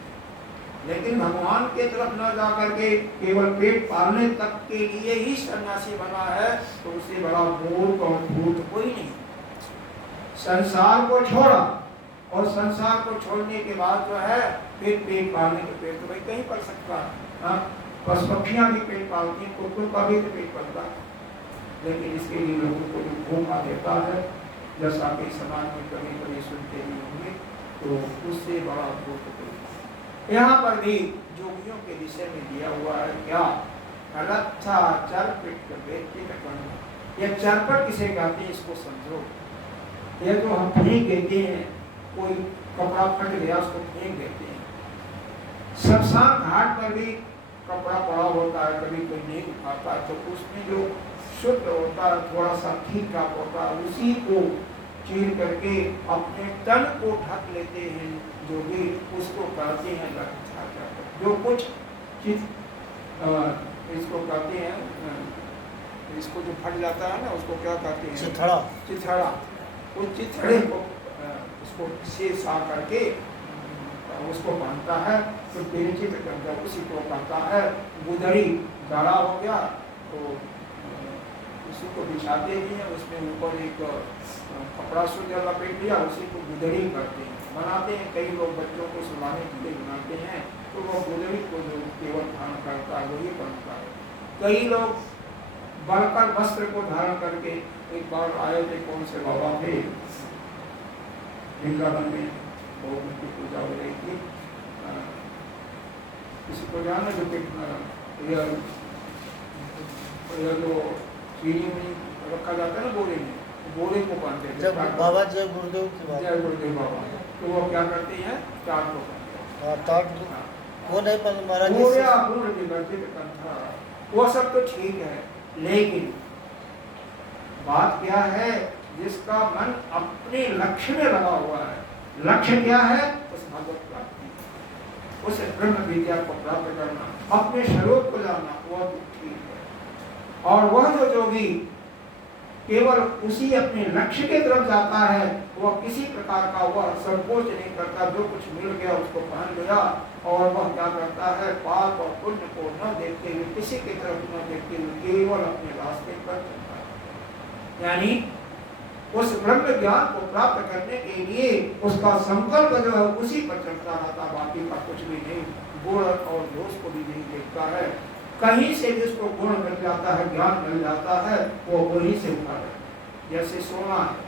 लेकिन भगवान के तरफ न जा करके केवल पेट पालने तक के लिए ही सन्यासी बना है, तो उससे बड़ा मूर्ख और धूर्त कोई नहीं। संसार को छोड़ा और संसार को छोड़ने के बाद जो है फिर पेट पालने के पेट तो भाई कहीं पल सकता है। पशु पक्षियां भी पेट पालती हैं, कुकुर का भी तो पेट पलता है, लेकिन इसके लिए लोगों को जो धोखा देता है, जैसा कि समाज में कभी कभी सुनते भी होंगे, तो उससे बड़ा धोखा कोई। यहाँ पर भी जोगियों के विषय में दिया हुआ है क्या, अलच्छा चरपिट वेचित कर्म। यह चरपट किसे कहते हैं इसको समझो। यह जो हम फेंक देते हैं, कोई कपड़ा फट गया उसको फेंक देते हैं। शमशान घाट पर भी कपड़ा पड़ा होता है, कभी कोई नहीं उठाता, तो उसमें जो शुद्ध होता है थोड़ा सा ठीक ठाक होता है, उसी को चीर करके अपने तन को ढक लेते हैं जो भी, उसको कहते हैं लच्छा चरपट। जो कुछ चीज इसको कहते हैं, इसको जो फट जाता है ना उसको क्या कहते हैं, चिथड़ा। चिथड़ा। उस चिथड़े को उसको से सा करके उसको बांधता है, तो परिचित करता है, उसी को कहता है गुदड़ी। गाढ़ा हो गया तो उसी को बिछाते ही हैं, उसमें ऊपर एक कपड़ा सूर्य लपेट लिया, उसी को गुदड़ी करते हैं, बनाते हैं। कई लोग बच्चों को सुलाने के लिए बनाते हैं, तो वो गुदड़ी को जो केवल धारण करता है वही बनता है। कई लोग बलकर वस्त्र को धारण करके, एक बार आए थे, कौन से बाबा थे वृंदावन में, वो उनकी पूजा हो रही थी, किसी को जाना जो जो चीनी में रखा जाता है ना बोरे में, बोरे को बांधते थे। जब बाबा जय गुरुदेव की बात, जय गुरुदेव बाबा, तो वो क्या करते हैं, चार को बांधते हैं। वो नहीं पर महाराज वो सब तो ठीक है, लेकिन बात क्या है, जिसका मन अपने लक्ष्य में लगा हुआ है, लक्ष्य क्या है, उस भगवत प्राप्ति, उस ब्रह्म विद्या को प्राप्त करना, अपने स्वरूप को जानना, वह ठीक है। और वह जो जोगी केवल उसी अपने लक्ष्य के तरफ जाता है, वह किसी प्रकार का वह संकोच नहीं करता, जो कुछ मिल गया उसको पहन लिया, और वह क्या करता है, पाप और पुण्य को न देखते हुए, किसी की तरफ न देखते हुए, केवल अपने रास्ते पर चलता है। यानी उस ब्रह्म ज्ञान को प्राप्त करने के लिए उसका संकल्प जो है उसी पर चलता रहता, बाकी का कुछ भी नहीं, गुण और दोष को भी नहीं देखता है। कहीं से भी उसको गुण मिल जाता है, ज्ञान मिल जाता है, वो वहीं से उठा है। जैसे सोना है,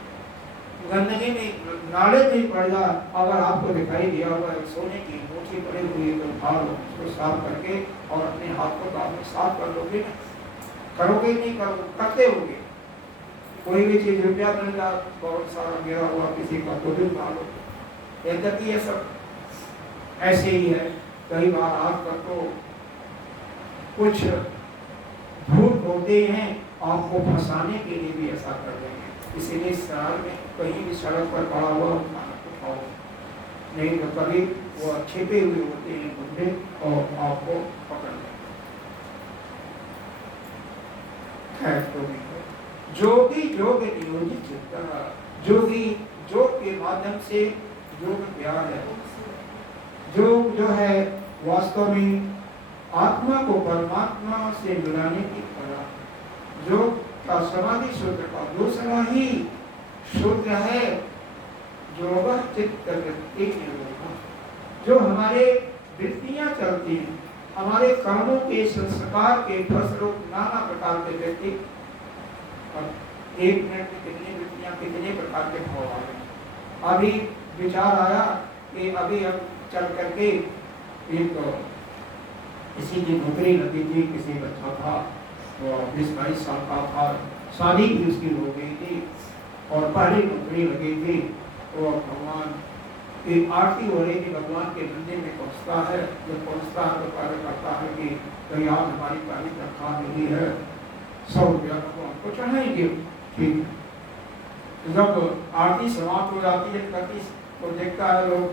गंदगी में नाले में पड़ जा, अगर आपको दिखाई दिया हुआ एक सोने की अंगूठी पड़ी हुई है, तो उठा लो, उसको साफ करके और अपने हाथ को बाद में साफ कर लोगे ना, करोगे नहीं, करते होगे। कोई भी चीज रुपया मिल जाए, बहुत सारा गिरा हुआ किसी का, तो भी उठा लो। यद्यपि ये सब ऐसे ही है, कई बार आपका तो कुछ झूठ होते हैं, आपको फंसाने के लिए भी ऐसा कर देंगे। इसीलिए शहर में कहीं भी सड़क पर पड़ा हुआ उठाओ, नहीं तो कभी वो छिपे हुए होते हैं गुंडे और आपको पकड़ लेंगे। खैर तो नहीं, जोगी योग नियोजित चित्ता, जोगी योग के माध्यम से योग क्या है, योग जो है वास्तव में आत्मा को परमात्मा से मिलाने की कला। योग का समाधि सूत्र का दूसरा ही सूत्र है योग चित्त वृत्ति निरोध। जो हमारे वृत्तियां चलती हैं, हमारे कर्मों के संस्कार के फलस्वरूप नाना प्रकार के व्यक्ति, एक मिनट में कितनी वृत्तियां, कितने प्रकार के भाव आ गए। अभी विचार आया कि अभी हम चल करके एक किसी की नौकरी लगी थी, किसी बच्चा था वो 20-22 साल का था, शादी भी उसकी हो गई थी और पहली नौकरी लगी थी। तो भगवान की आरती हो रही थी, भगवान के मंदिर में पहुँचता है, जब पहुँचता है तो कार्य करता है कि कहीं आप हमारी पहली तनख्वाह मिली है, 100 रुपया भगवान को चढ़ाएंगे। ठीक, जब आरती समाप्त हो जाती है, कति को देखता है लोग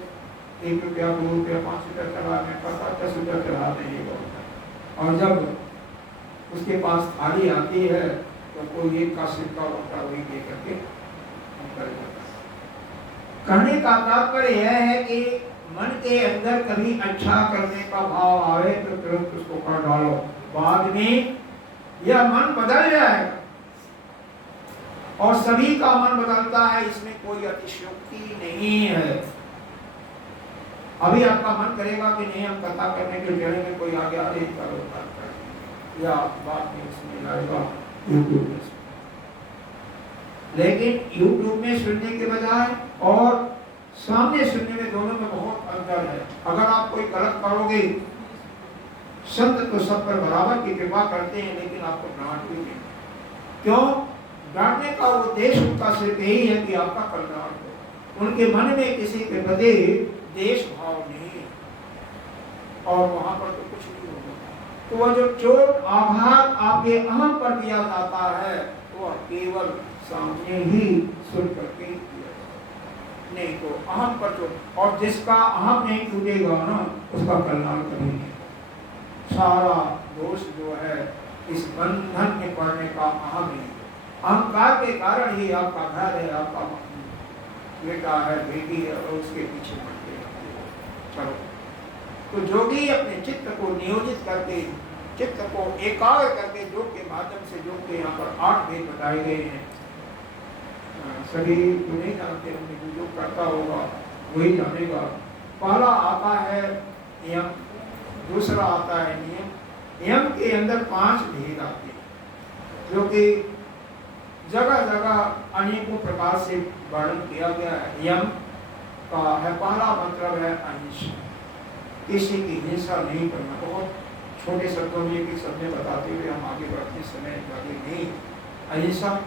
1 रुपया, 2 रुपया, 5 रुपया चढ़ा में, 10 रुपया चढ़ा देंगे बहुत। और जब उसके पास थाली आती है तो कोई एक का सिक्का होता वही दे करके निकल जाता है। कहने का तात्पर्य यह है कि मन के अंदर कभी अच्छा करने का भाव आए तो तुरंत उसको कर डालो, बाद में यह मन बदल जाएगा। और सभी का मन बदलता है, इसमें कोई अतिशयोक्ति नहीं है। अभी आपका मन करेगा कि नहीं हम कथा करने के लिए में कोई आगे आ रही या बात में उसमें लाएगा यूट्यूब में, लेकिन यूट्यूब में सुनने के बजाय और सामने सुनने में दोनों में बहुत अंतर है। अगर आप कोई गलत करोगे, संत तो सब पर बराबर की कृपा करते हैं, लेकिन आपको डांट भी देंगे। क्यों? डांटने का उद्देश्य उनका सिर्फ यही है कि आपका कल्याण हो। उनके मन में किसी के प्रति देश भाव नहीं है, और वहां पर तो कुछ नहीं होगा। तो वह जो चोट आघात आपके अहम पर दिया जाता है, वह केवल सामने ही सुन करके किया जाता, नहीं तो अहम पर चोट। और जिसका अहम नहीं टूटेगा ना, उसका कल्याण कभी नहीं। सारा दोष जो है इस बंधन में पड़ने का अहम ही, अहंकार के कारण ही आपका घर है, आपका बेटा है, बेटी है, और उसके पीछे पड़ते हैं। चलो, तो जोगी अपने चित्त को नियोजित करके, चित्त को एकाग्र करके, योग के माध्यम से, योग के यहाँ पर 8 भेद बताए गए हैं। सभी जो नहीं जानते होंगे, जो योग करता होगा वही जानेगा। पहला आता है नियम, दूसरा आता है नियम। नियम के अंदर 5 भेद आते हैं, जो कि जगह जगह अनेकों प्रकार से वर्णन किया गया है। नियम का है, पहला मतलब है अहिंसा, किसी की हिंसा नहीं करना। बहुत छोटे शब्दों में एक शब्द बताते हुए हम आगे बढ़ते समय आगे नहीं। अहिंसा।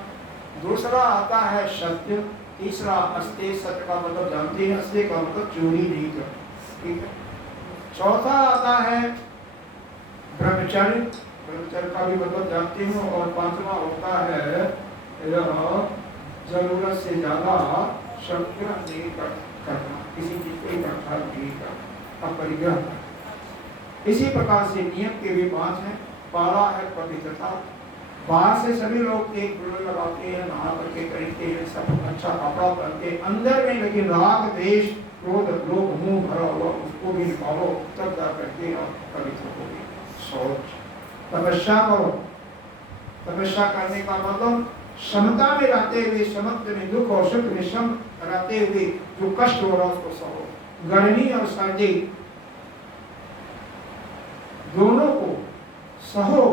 दूसरा आता है सत्य, तीसरा अस्तेय, सत्य का मतलब जानते हैं, अस्तेय का मतलब चोरी नहीं करना, ठीक है। चौथा आता है ब्रह्मचर्य, ब्रह्मचर्य का भी मतलब जानते हो। और पांचवा होता है यह जरूरत से ज्यादा संग्रह नहीं करना, किसी चीज को इकट्ठा नहीं करना, अपरिग्रह करना। इसी प्रकार से नियम के भी 5 हैं। पहला है पवित्रता। बाहर से सभी लोग एक गुड़ लगाते हैं, नहा करके खरीदते हैं, सब अच्छा कपड़ा पहनते हैं, अंदर में लेकिन राग द्वेष क्रोध लोभ मुंह भरा हुआ, उसको भी निकालो, तब जा करके आप पवित्र होगे। शौच। तपस्या करो। तपस्या करने का मतलब समता में रहते हुए, समत्व में दुख और सुख में सम रहते हुए जो कष्ट हो रहा है उसको सहो। गर्मी और सर्दी दोनों को सहो,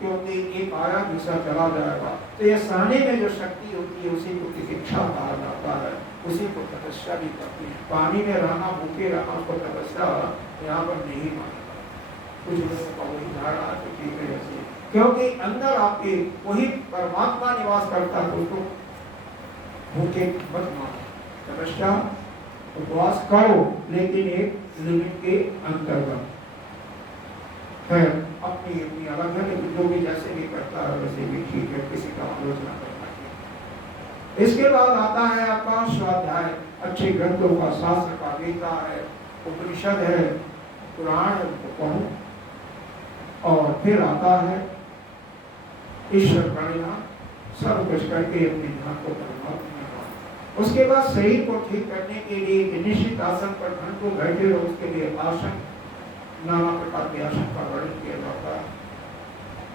क्योंकि एक आया दूसरा चला जाएगा। तो यह सहने में जो शक्ति होती है उसी को तितिक्षा कहा जाता है, उसी को तपस्या भी करती है। पानी में रहना, भूखे रहना, उसको तपस्या यहाँ पर नहीं मानता। कुछ लोगों का वही धारणा है, तो ठीक है ऐसे, क्योंकि अंदर आपके वही परमात्मा निवास करता है, उसको भूखे मत मानो। तपस्या उपवास करो, लेकिन एक लिमिट के अंतर्गत है। अपनी अपनी अलग है, लेकिन जो भी जैसे भी करता है वैसे भी ठीक है, किसी का आलोचना करना है। इसके बाद आता है आपका स्वाध्याय, अच्छे ग्रंथों का, शास्त्र का, गीता है, उपनिषद है, पुराण है, उनको पढ़ो। और फिर आता है ईश्वर प्रणिधान, सब कुछ करके अपने ध्यान को परमात्मा में। उसके बाद शरीर को ठीक करने के लिए निश्चित आसन पर घंटों बैठे रहो, उसके लिए आसन, नाना प्रकार के आसन का वर्णन किया जाता है।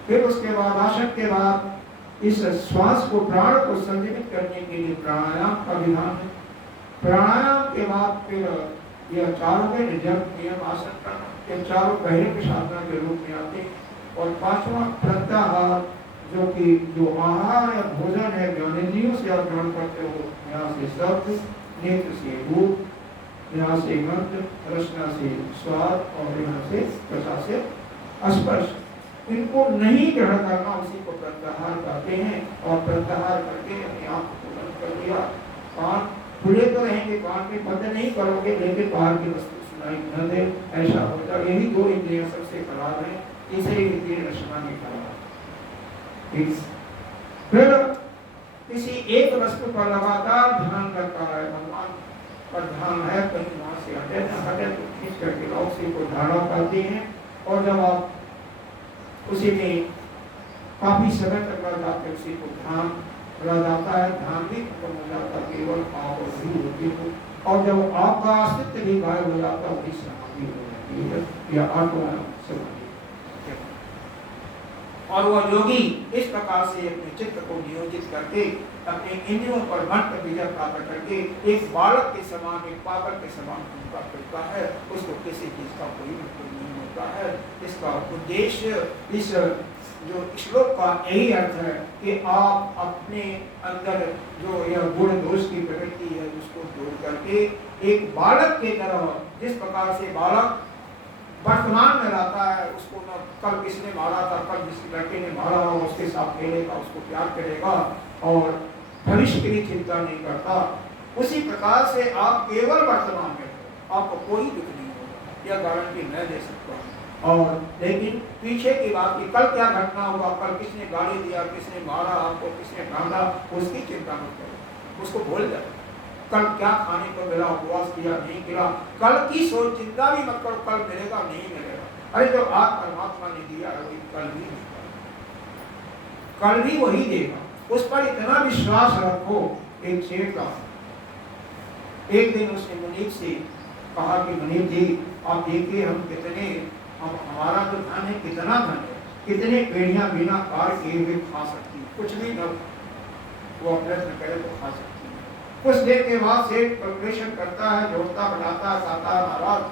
फिर उसके बाद आसन के बाद इस श्वास को, प्राण को संयमित करने के लिए प्राणायाम का विधान है। प्राणायाम के बाद फिर यह चारों में नियम आसन करना, ये चारों पहले की साधना के रूप में आते हैं। और 5वां प्रत्याहार, जो कि जो आहार या भोजन है, ज्ञानेंद्रियों से आप ग्रहण करते हो, यहाँ से शब्द, नेत्र से रूप, यहाँ से गंध, रसना से स्वाद, और यहाँ से त्वचा से स्पर्श। इनको नहीं ग्रहण करना, उसी को प्रत्याहार कहते हैं। और प्रत्याहार करके अपने आप को बंद कर दिया। कान खुले तो रहेंगे, कान में बंद नहीं करोगे, लेकिन बाहर की वस्तु सुनाई न दे, ऐसा होता। यही 2 इंद्रियां सबसे खराब है। तीसरी इंद्रिय रसना नहीं खराब। फिर किसी एक वस्तु पर लगातार ध्यान रखता है, भगवान पर ध्यान है, कहीं वहां से हटे न हटे तो खींच करके उसी को धारा करते हैं। और जब आप उसी में काफी समय तक लग जाते, उसी को ध्यान रह जाता है, ध्यान भी खत्म हो जाता, केवल आप और भी होती हो। और जब आपका अस्तित्व भी गायब हो जाता है वही समाधि हो जाती है या आत्मा समाधि। और वह योगी इस प्रकार से अपने चित्त को नियोजित करके अपने इंद्रियों पर मन पर विजय प्राप्त करके एक बालक के समान, एक पागल के समान घूमता फिरता है, उसको किसी चीज का कोई मतलब नहीं होता है। इसका उद्देश्य इस जो श्लोक का यही अर्थ है कि आप अपने अंदर जो यह गुण दोष की प्रवृत्ति है उसको दूर करके एक बालक की तरह, जिस प्रकार से बालक वर्तमान में रहता है, उसको न कल किसने मारा था, कल जिस लड़के ने मारा हो उसके साथ खेलेगा, उसको प्यार करेगा और भविष्य की चिंता नहीं करता, उसी प्रकार से आप केवल वर्तमान में हो, आपको कोई दुख नहीं होगा, यह गारंटी मैं दे सकता हूँ। और लेकिन पीछे की बात की कल क्या घटना होगा, कल किसने गाली दिया, किसने मारा आपको, किसने डांटा, उसकी चिंता मत करो, उसको भूल जाओ। कल क्या खाने को मिला, उपवास किया नहीं किया, कल की सोच चिंता भी मत करो, कल मिलेगा नहीं मिलेगा। अरे जो आज परमात्मा ने दिया है वही कल भी देगा, कल भी वही देगा, उस पर इतना विश्वास रखो। एक शेर का एक दिन उसने मुनीब से कहा कि मुनीब जी आप देखिए हम कितने, हमारा तो धन है, कितना धन है, कितने पेड़ियां बिना कार किए हुए खा सकती है, कुछ भी न वो प्रयत्न करे तो खा सकती है। कुछ देर के बाद से कैलकुलेशन करता है, जोड़ता बढ़ाता कहता है महाराज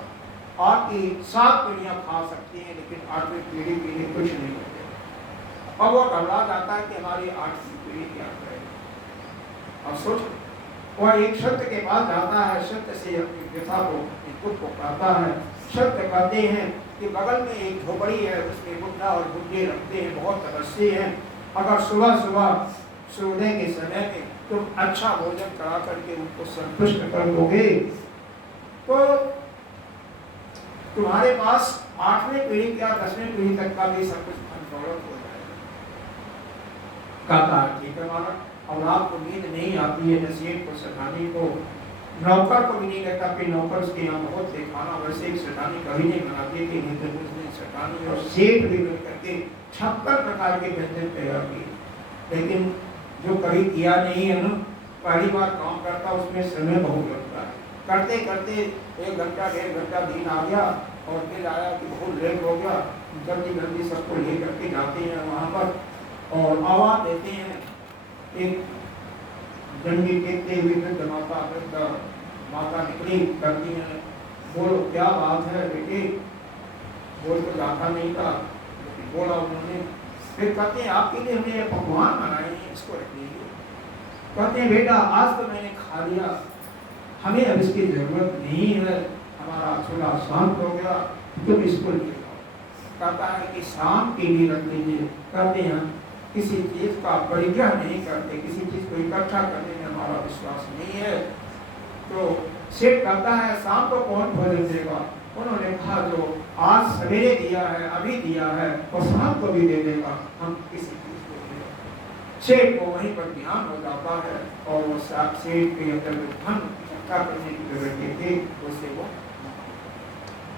आपकी 7 पीढ़ियां खा सकती हैं लेकिन 8वीं पीढ़ी के लिए कुछ नहीं होगा। अब वो घबरा जाता है कि हमारी 8वीं पीढ़ी क्या करेगी। अब सोच वह एक सत्य के पास जाता है, सत्य से अपनी व्यथा को, दुख को कहता है। सत्य कहते हैं कि बगल में एक झोपड़ी है, उसमें बुढ़ा और बुढ़े रखते हैं, बहुत तपस्वी हैं। अगर सुबह सुबह सूर्योदय के समय में तुम अच्छा भोजन करा करके उनको संतुष्ट कर दोगे तो तुम्हारे पास 8वीं पीढ़ी क्या 10वीं पीढ़ी तक का भी सब कुछ धन दौलत हो जाएगा। कहता है ठीक है महाराज। और आपको नींद नहीं आती है, नसीहत को सठानी को, नौकर को भी नहीं लगता कि नौकर उसके यहाँ बहुत से खाना, वैसे एक सठानी कभी नहीं बनाती कि नहीं तो उसने सठानी और सेठ भी मिल करके 56 प्रकार के व्यंजन तैयार किए, लेकिन जो कभी किया नहीं है ना, पहली बार काम करता उसमें समय बहुत लगता है। करते करते 1 घंटा 1.5 घंटा दिन आ गया और फिर आया कि बहुत लेट हो गया, जल्दी जल्दी सबको ले करके जाते हैं वहाँ पर और आवाज़ देते हैं। एक डंडी टेकते हुए वृद्ध माता निकली, करती हैं बोलो क्या बात है बेटे, बोल तो जाता नहीं था लेकिन बोला उन्होंने। फिर कहते हैं आपके लिए हमने पकवान बनाए हैं, इसको रख लीजिए। कहते हैं बेटा आज तो मैंने खा लिया, हमें अब इसकी जरूरत नहीं है, हमारा थोड़ा शांत हो गया, तुम इसको ले जाओ। कहता है कि शाम के लिए रख लीजिए। कहते हैं किसी चीज का परिग्रह नहीं करते, किसी चीज को इकट्ठा करने में हमारा विश्वास नहीं है। तो सेठ कहता है शाम को कौन भोजन देगा? उन्होंने कहा जो आज सवेरे दिया है, अभी दिया है और शाम को भी दे देगा, हम किसी चीज को देगा। सेठ को वहीं पर ध्यान हो जाता है और वो सेठ के अंदर धन इकट्ठा करने की प्रवृत्ति थी, उससे वो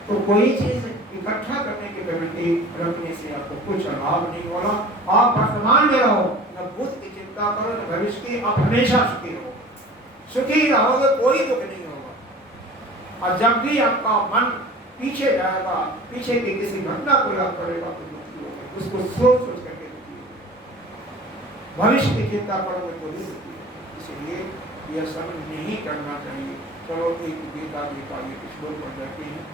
तो कोई चीज इकट्ठा करने की प्रवृत्ति रखने से आपको कुछ लाभ नहीं होगा। आप वर्तमान में रहो, न भूत की चिंता करो न भविष्य की, आप हमेशा सुखी रहो। सुखी रहोगे कोई दुख नहीं होगा। और जब भी आपका मन पीछे जाएगा, पीछे की किसी घटना को याद करेगा तो दुखी होगा, उसको सोच सोच करके दुखी होगा। भविष्य की चिंता करोगे तो ही दुखी होगा। इसलिए यह सब नहीं करना चाहिए। चलो एक गीता जी का ये श्लोक पढ़ लेते हैं।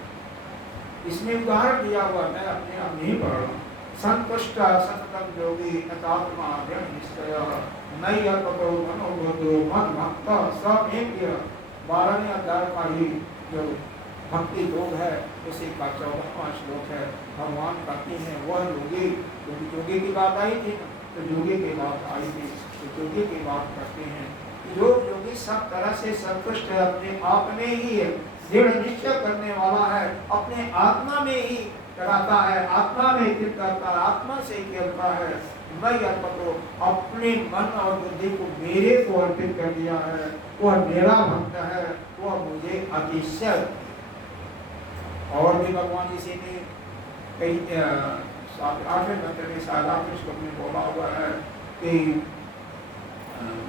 इसमें उदाहरण दिया हुआ, मैं अपने आप नहीं पढ़ रहा। संतुष्ट सततम योगी अतात्मा दृढ़ निश्चय नई अर्पतो मनोबोधो मन भक्त सब एक 12वें अध्याय का ही जो भक्ति योग है उसी का 14वां श्लोक है। भगवान कहते हैं वह योगी, क्योंकि योगी की बात आई थी तो योगी की बात आई थी, तो योगी की बात करते हैं। जो योगी सब तरह से संतुष्ट है, अपने आप में ही है, दृढ़ निश्चय करने वाला है, अपने आत्मा में ही कराता है, आत्मा में स्थित करता है, आत्मा से ही करता है। मैं अर्पतो अपने मन और बुद्धि को मेरे को अर्पित कर दिया है, वह मेरा भक्त है, वह मुझे अतिशय। और भी भगवान इसी ने कई 8वें मंत्र में 7वें श्लोक में बोला हुआ है कि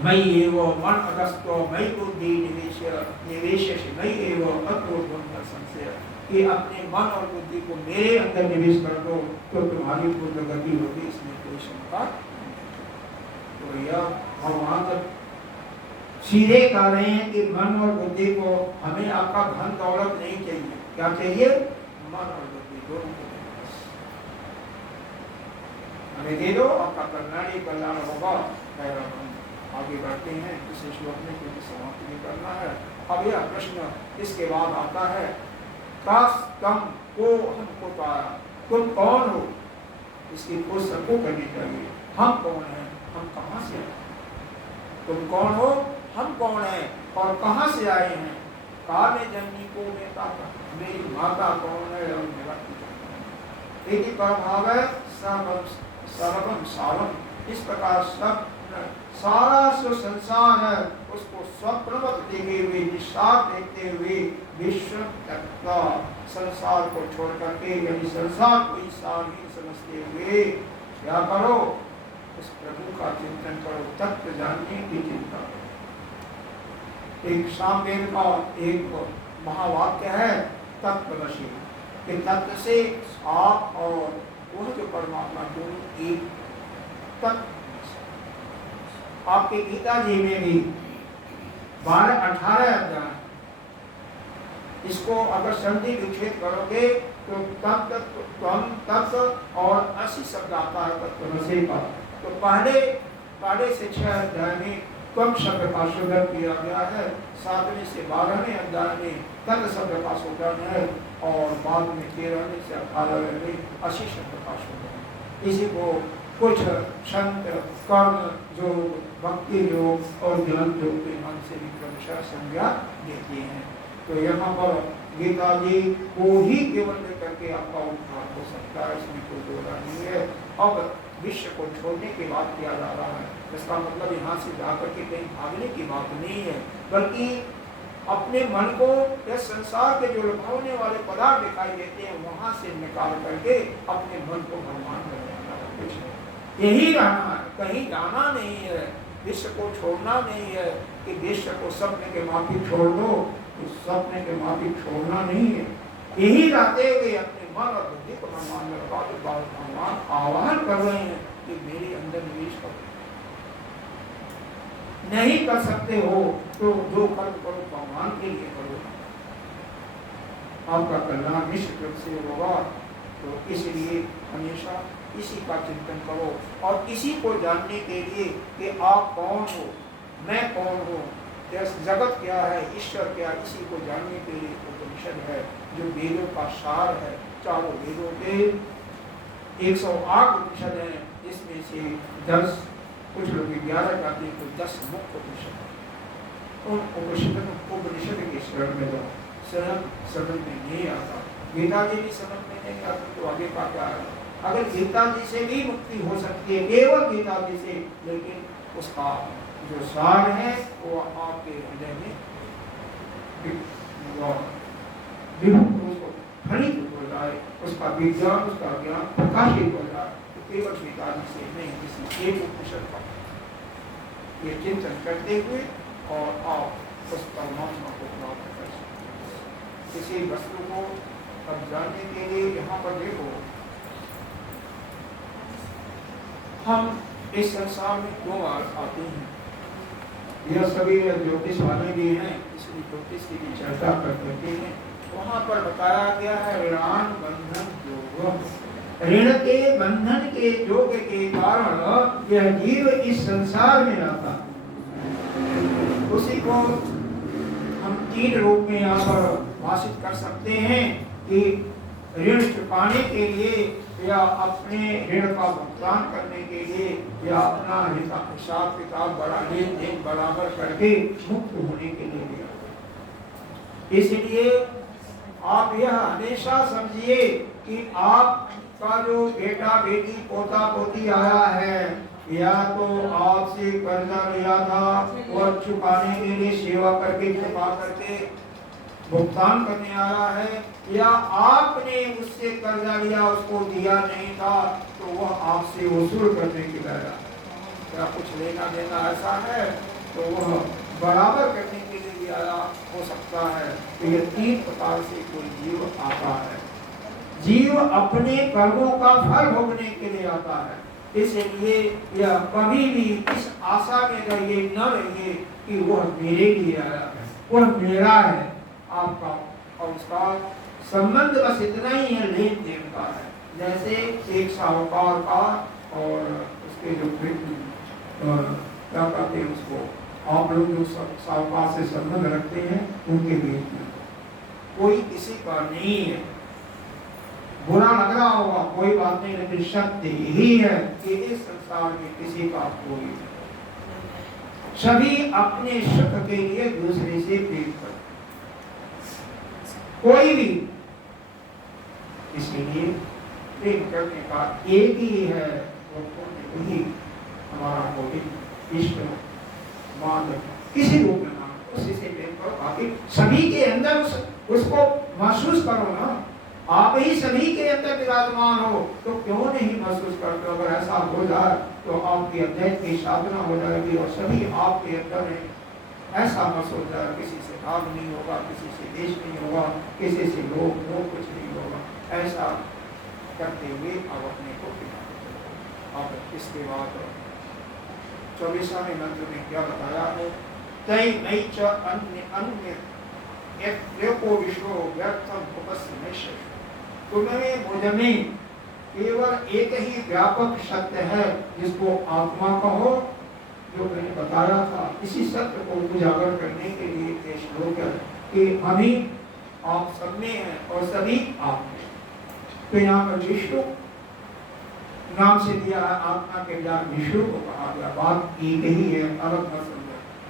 मयि एव मन अगस्तो मयि बुद्धि निवेश मयि एव अक्रोधम न संशय कि अपने मन और बुद्धि को मेरे अंदर निवेश कर दो तो तुम्हारी पूर्ण गति होगी, इसमें कोई शंका। तो यह भगवान जब सीधे कह रहे हैं कि मन और बुद्धि को हमें आपका धन दौलत नहीं चाहिए, क्या चाहिए? मन और बुद्धि दोनों को हमें दे दो, आपका कल्याण ही कल्याण होगा। हम आगे बढ़ते हैं इस श्लोक में क्योंकि समाप्ति भी करना है। अब यह प्रश्न इसके बाद आता है, काश तुम को हमको पाया, तुम कौन हो? इसकी खोज सबको करनी चाहिए। हम कौन हैं, हम कहाँ से आए? तुम कौन हो, हम कौन हैं और कहाँ से आए हैं? काल में जननी को नेता, मेरी माता कौन है और मेरा पिता कौन है? एक ही भाव है, सर्वम सारम। इस प्रकार सब सारा जो संसार है उसको स्वप्नवत देखे हुए, निस्सार देखते हुए विश्व तत्व संसार को छोड़ करके, यानी संसार को ही सारहीन समझते हुए क्या करो? उस प्रभु का चिंतन करो, तत्व जानने की चिंता करो। एक सामवेद का एक महावाक्य है तत्वदर्शी, कि तत्व से आप और वह जो परमात्मा दोनों एक तत्व। आपके गीता जी में भी 12-18 अध्याय, इसको अगर संधि विच्छेद करोगे तो तत्व, त्वम, तत्व और 80 शब्द आता है तत्वमसि का। तो पहले से 6 अध्याय में त्वम शब्द का शोधन किया गया है, 7वें से 12वें अध्याय में तत्व शब्द का शोधन है और बाद में 13वें से 18वें में 80 शब्द का शोधन। इसी को कुछ संत कर्म योग, भक्ति योग और ज्ञान योग के नाम से भी क्रमशः संज्ञा देते हैं। तो यहाँ पर गीता जी को ही केवल करके आपका उद्धार हो सकता है, इसमें कोई दो राय नहीं है। अब विश्व को छोड़ने की बात किया जा रहा है, इसका मतलब यहाँ से जाकर के कहीं भागने की बात नहीं है, बल्कि अपने मन को या संसार के जो लुभावने वाले पदार्थ दिखाई देते हैं वहां से निकाल करके अपने मन को भगवान में रहना है। कुछ यही रहना है, कहीं जाना नहीं है, विश्व को छोड़ना नहीं है कि विश्व को सपने के माफिक छोड़ दो, तो सपने के माफिक छोड़ना नहीं है। यही रहते हुए अपने मन और बुद्धि को भगवान में लगा तो भगवान आह्वान कर रहे हैं कि मेरे अंदर निवेश करो। नहीं कर सकते हो तो जो कर्म करो भगवान के लिए करो, आपका कल्याण निश्चित रूप से होगा। तो इसलिए हमेशा इसी का चिंतन करो और इसी को जानने के लिए कि आप कौन हो, मैं कौन हूँ, जगत क्या है, ईश्वर क्या, इसी को जानने के लिए उपनिषद है जो वेदों का सार है। चारों वेदों के 108 उपनिषद हैं, जिसमें से 10, कुछ लोग 11 कहते हैं, कुछ 10 मुख्य उपनिषद। उन उपनिषद के शरण में जाओ, शरण समझ में नहीं आता, गीता जी भी समझ में नहीं आती, तो आगे का क्या है? अगर गीता जी से भी मुक्ति हो सकती है, केवल गीता जी से, लेकिन उसका जो सार है वो आपके हृदय में फलित हो जाए, उसका विज्ञान, उसका ज्ञान प्रकाशित हो जाए, तो केवल गीता जी से नहीं, किसी एक उपनिषद का ये चिंतन करते हुए और आप उस परमात्मा को प्राप्त कर सकते हैं। किसी वस्तु को अब जानने के लिए यहाँ पर देखो, हम इस संसार में क्यों आते हैं? यह सभी ज्योतिष वाले भी हैं, इसलिए ज्योतिष की भी चर्चा कर देते हैं। वहाँ पर बताया गया है ऋणान बंधन योग, ऋण के बंधन के योग के कारण यह जीव इस संसार में आता। उसी को हम 3 रूप में यहाँ पर भाषित कर सकते हैं कि ऋण चुकाने के लिए या अपने ऋण का भुगतान करने के लिए या अपना हिसाब किताब बड़ा लेन देन बराबर करके मुक्त होने के लिए दिया। इसलिए आप यह हमेशा समझिए कि आपका जो बेटा बेटी पोता पोती आया है, या तो आपसे कर्जा लिया था और चुकाने के लिए सेवा करके चुका करके भुगतान करने आया है, या आपने उससे कर्जा लिया उसको दिया नहीं था तो वह आपसे वसूल करने के लिए आया। या कुछ लेना देना ऐसा है तो वह बराबर करने के लिए भी आया हो सकता है। तो ये 3 प्रकार से कोई जीव आता है। जीव अपने कर्मों का फल भोगने के लिए आता है, इसलिए यह कभी भी इस आशा में रहिए न रहिए कि वह मेरे लिए आया है, वह मेरा है। आपका और उसका संबंध बस इतना ही है, लेन देन का है। जैसे एक साहूकार का और उसके जो क्या कहते हैं उसको, आप लोग जो साहूकार से संबंध रखते हैं उनके बीच में कोई किसी का नहीं है। बुरा लग रहा होगा, कोई बात नहीं, लेकिन सत्य यही है कि इस संसार में किसी का कोई नहीं। सभी अपने सुख के लिए दूसरे से प्रेम करते, कोई भी। इसीलिए प्रेम करने का एक ही है, वही हमारा गोविंद इष्ट मान, किसी रूप में मान, उसी से प्रेम करो। बाकी सभी के अंदर उसको महसूस करो ना। आप ही सभी के अंदर विराजमान हो तो क्यों नहीं महसूस करते? अगर ऐसा हो जाए तो आपकी अद्वैत की साधना हो जाएगी और सभी आपके अंदर है। ऐसा महसूस हो जाए, किसी से भाव नहीं होगा, किसी से देश नहीं होगा, किसी से लोग कुछ नहीं होगा। ऐसा करते हुए आप अपने को आप इसके बाद 24वें मंत्र में क्या बताया है? तय नई च अन्य अन्य को विश्व व्यर्थम उपस्थित तुम्हें मुझ में केवल एक ही व्यापक सत्य है, जिसको आत्मा कहो, जो मैंने बताया था। इसी सत्य को उजागर करने के लिए ये श्लोक है कि हम ही आप सब में हैं और सभी आप में। तो यहाँ पर विष्णु नाम से दिया है, आत्मा के बजाय विष्णु को कहा गया। बात एक ही है, अलग मत समझो।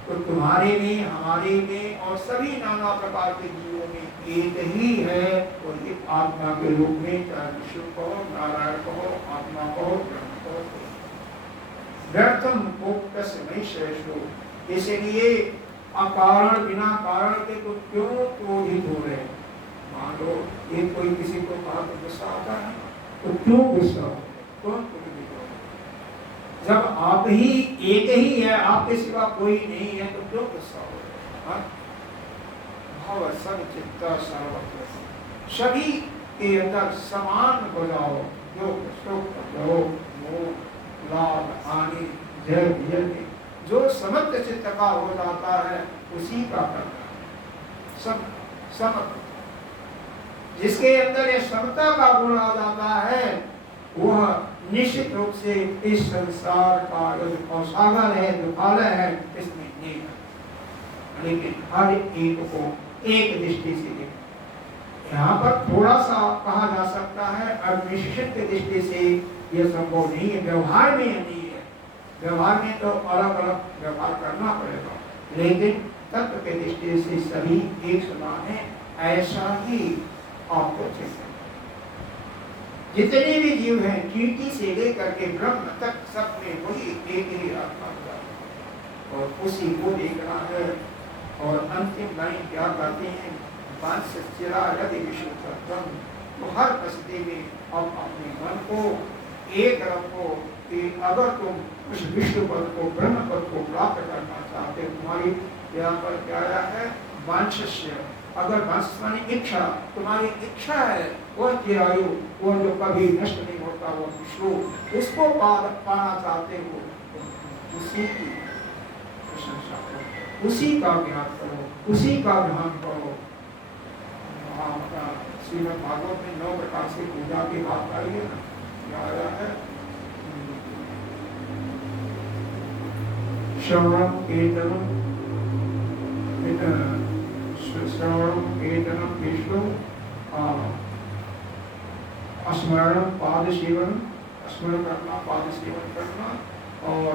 तो तुम्हारे में, हमारे में और सभी नाना प्रकार के जीवों में एक ही है, और ये आत्मा के रूप में, चाहे विष्णु कहो, नारायण कहो, आत्मा कहो, ब्रह्म कहो, व्यर्थम मोक्ष नहीं श्रेष्ठ। इसलिए अकारण बिना कारण के तो क्यों क्रोधित हो रहे? मान लो एक कोई किसी को कहा तो गुस्सा आता है, तो क्यों गुस्सा हो? कौन क्रोधित हो? जब आप ही एक ही है, आपके सिवा कोई नहीं है, तो क्यों गुस्सा हो? भाव सब चित्त सर्वत्र, सभी के अंदर समान हो जाओ। जो शोक, मोह, लाभ, हानि, जय विजय, जो समत्व चित्त का हो जाता है उसी का करना सब समत्व। जिसके अंदर ये समता का गुण आ जाता है वह निश्चित रूप से इस संसार का जो सागर है, जो काल है, इसमें नहीं है। लेकिन हर एक को एक दृष्टि से देखें। यहाँ पर थोड़ा सा कहा जा सकता है, अनिश्चित दृष्टि से यह संभव नहीं है, व्यवहार में नहीं है। व्यवहार में तो अलग अलग व्यवहार करना पड़ेगा, लेकिन तत्व के दृष्टि से सभी एक समान है। ऐसा ही आपको चाहिए। जितने भी जीव हैं, चींटी से लेकर के ब्रह्म तक, सब में वही एक ही आत्मा है और उसी को देखना है। और अंतिम लाइन क्या कहते हैं? वांस चिरा यदि विष्णु तत्वम। तो हर परिस्थिति में अब अपने मन को एक रखो कि अगर तुम उस विष्णु पद को, ब्रह्म पद को प्राप्त करना चाहते हो, तुम्हारी यहाँ पर क्या है? वांछस्य, अगर वांस माने इच्छा, तुम्हारी इच्छा है वह चिरायु, वो जो कभी नष्ट नहीं होता, वो विष्णु, उसको पाना चाहते हो, उसी की प्रशंसा करो, उसी का ज्ञान करो, उसी का ध्यान करो। श्रीमद् भागवत में 9 प्रकार से पूजा की बात आई है ना, क्या आया है? श्रवणम कीर्तनम, श्रवणम कीर्तनम विष्णु, स्मरण पाद सेवन, स्मरण करना, पाद सेवन करना, और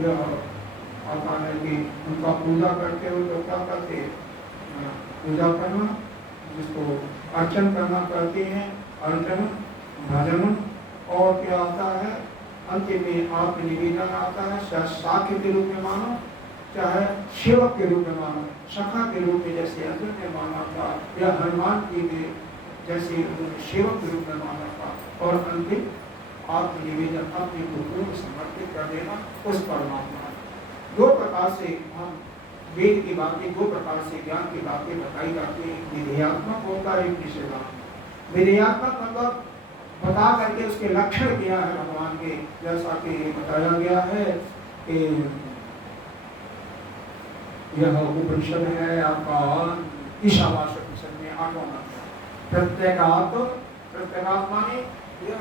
यह आता है कि उनका पूजा करते हो तो क्या करते हैं? पूजा करना, जिसको अर्चन करना कहते हैं, अर्चन, भजन, और क्या आता है? अंत में आप निवेदन आता है, चाहे साख्य के रूप में मानो, चाहे सेवक के रूप में मानो, सखा के रूप में जैसे अर्जुन ने माना था, या हनुमान जी के जैसे उन्होंने सेवक के रूप में माना था, और अंतिम आत्मनिवेदन अपने को पूर्ण समर्पित कर देना उस परमात्मा। दो प्रकार से हम वेद की बातें, दो प्रकार से ज्ञान की बातें बताई जाती है, विधेयात्मक होता है, एक निषेधात्मक। विधेयात्मक मतलब बता करके उसके लक्षण क्या है भगवान के, जैसा कि बताया गया है कि यह उपनिषद है आपका ईशावास्य उपनिषद में 8वां मंत्र। प्रत्येगात्मा ने यह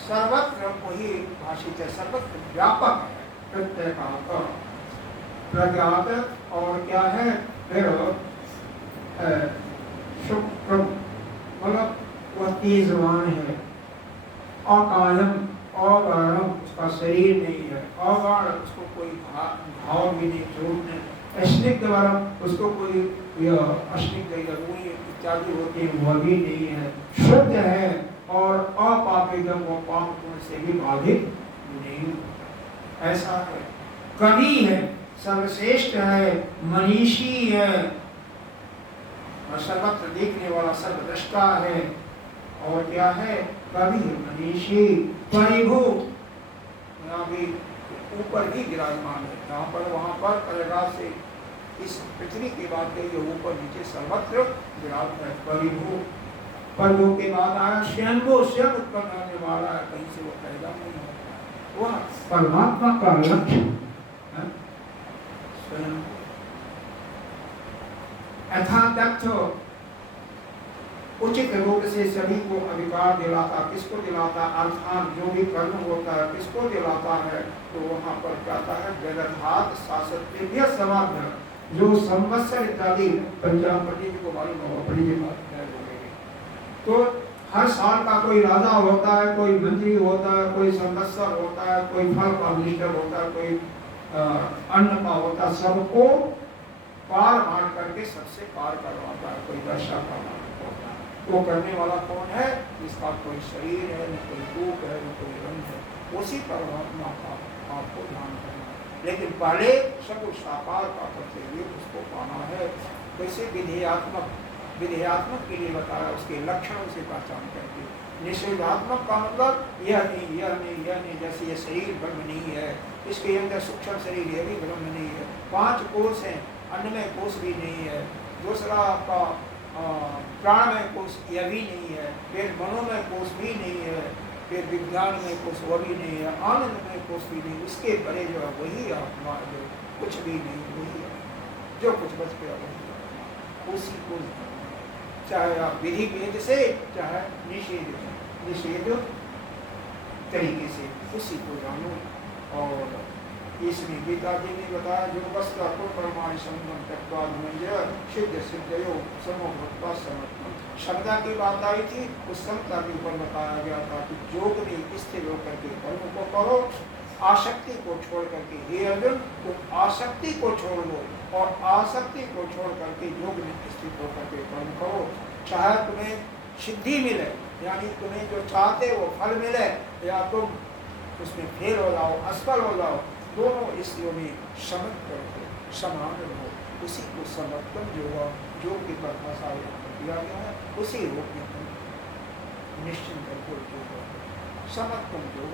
सर्वत्र वही भाषित है, सर्वत्र व्यापक है। प्रत्येगात्मा प्रज्ञात और क्या है फिर शुक्र मतलब वह तेजवान है। अकायम अवर्णम उसका शरीर नहीं है, अवर्ण उसको कोई भाव भी नहीं, चोट नहीं। स्निग्ध वर्म उसको कोई अस्निग्ध रूई इत्यादि होते हैं वह भी नहीं है। शुद्ध है और अपापिदम वो पाप गुण से भी बाधित नहीं, ऐसा है। कवि है, सर्वश्रेष्ठ है, मनीषी है और सर्वत्र देखने वाला सर्वद्रष्टा है। और क्या है? कवि मनीषी परिभू, यहाँ भी ऊपर ही विराजमान है, यहाँ पर वहाँ पर करेगा से इस पृथ्वी के बाद गई ऊपर नीचे सर्वत्र विराजमान है। परिभू, परिभू के बाद आया स्वयंभू, स्वयं उत्पन्न होने वाला है, कहीं से वो पैदा नहीं होता। वह परमात्मा का लक्ष्य स्वयं यथातथ उचित रूप से सभी को अधिकार दिलाता। किसको दिलाता? अर्थात जो भी कर्म होता है किसको दिलाता है? तो वहाँ पर कहता है जगन्नाथ शासत्य समाध, जो संवत्सर इत्यादि पंचांग पंडित जी को मालूम होगा, पंडित जी तो हर साल का कोई राजा होता है, कोई मंत्री होता है, कोई संवत्सर होता है, कोई फल का मिनिस्टर होता है, कोई अन्न का होता है, सबको पार मार करके सबसे पार करवाता है। कोई दशा का होता है, वो करने वाला कौन है? जिसका कोई शरीर है, न कोई रूप है, न कोई रंग है, उसी परमात्मा का आपको ध्यान करना है। लेकिन पहले सब साकार का करते हुए उसको पाना है। वैसे विधेयात्मक, विधेयात्मक के लिए बताया, उसके लक्षणों से पहचान करके। निषेधात्मक का मतलब यह नहीं, यह नहीं, यह नहीं, जैसे ये शरीर ब्रह्म नहीं है, इसके अंदर सूक्ष्म शरीर यह भी ब्रह्म नहीं है, 5 कोष हैं, अन्नमय कोष भी नहीं है, दूसरा आपका प्राणमय कोष यह भी नहीं है, फिर मनोमय कोष भी नहीं है, फिर विज्ञानमय कोष वह भी नहीं है, आनंदमय कोष भी नहीं, उसके परे जो है वही आत्मा, जो कुछ भी नहीं वही है, जो कुछ बच गया वही उसी को, चाहे आप विधि भेद से चाहे निषेध तरीके से उसी को जानो। और इसमें गीता जी ने बताया जो वस्तु परमाणु संगम तत्वाद सिद्ध सिद्धयो समोभक्ता समर्पण, क्षमता की बात आई थी, उस क्षमता के ऊपर बताया गया था कि योग में स्थिर होकर के कर्म को करो, आसक्ति को छोड़ करके। हे अर्जुन, तुम आसक्ति को छोड़ लो और आसक्ति को छोड़ करके योग में स्थित होकर के कर्म करो। चाहे तुम्हें सिद्धि मिले, यानी तुम्हें जो चाहते वो फल मिले, या तुम उसमें फेल हो जाओ, असफल हो जाओ, दोनों स्थितियों में समर्पण समान रहो। उसी को समर्पण योग की परिभाषा दिया गया है, उसी रूप में निश्चिंत समर्पण योग,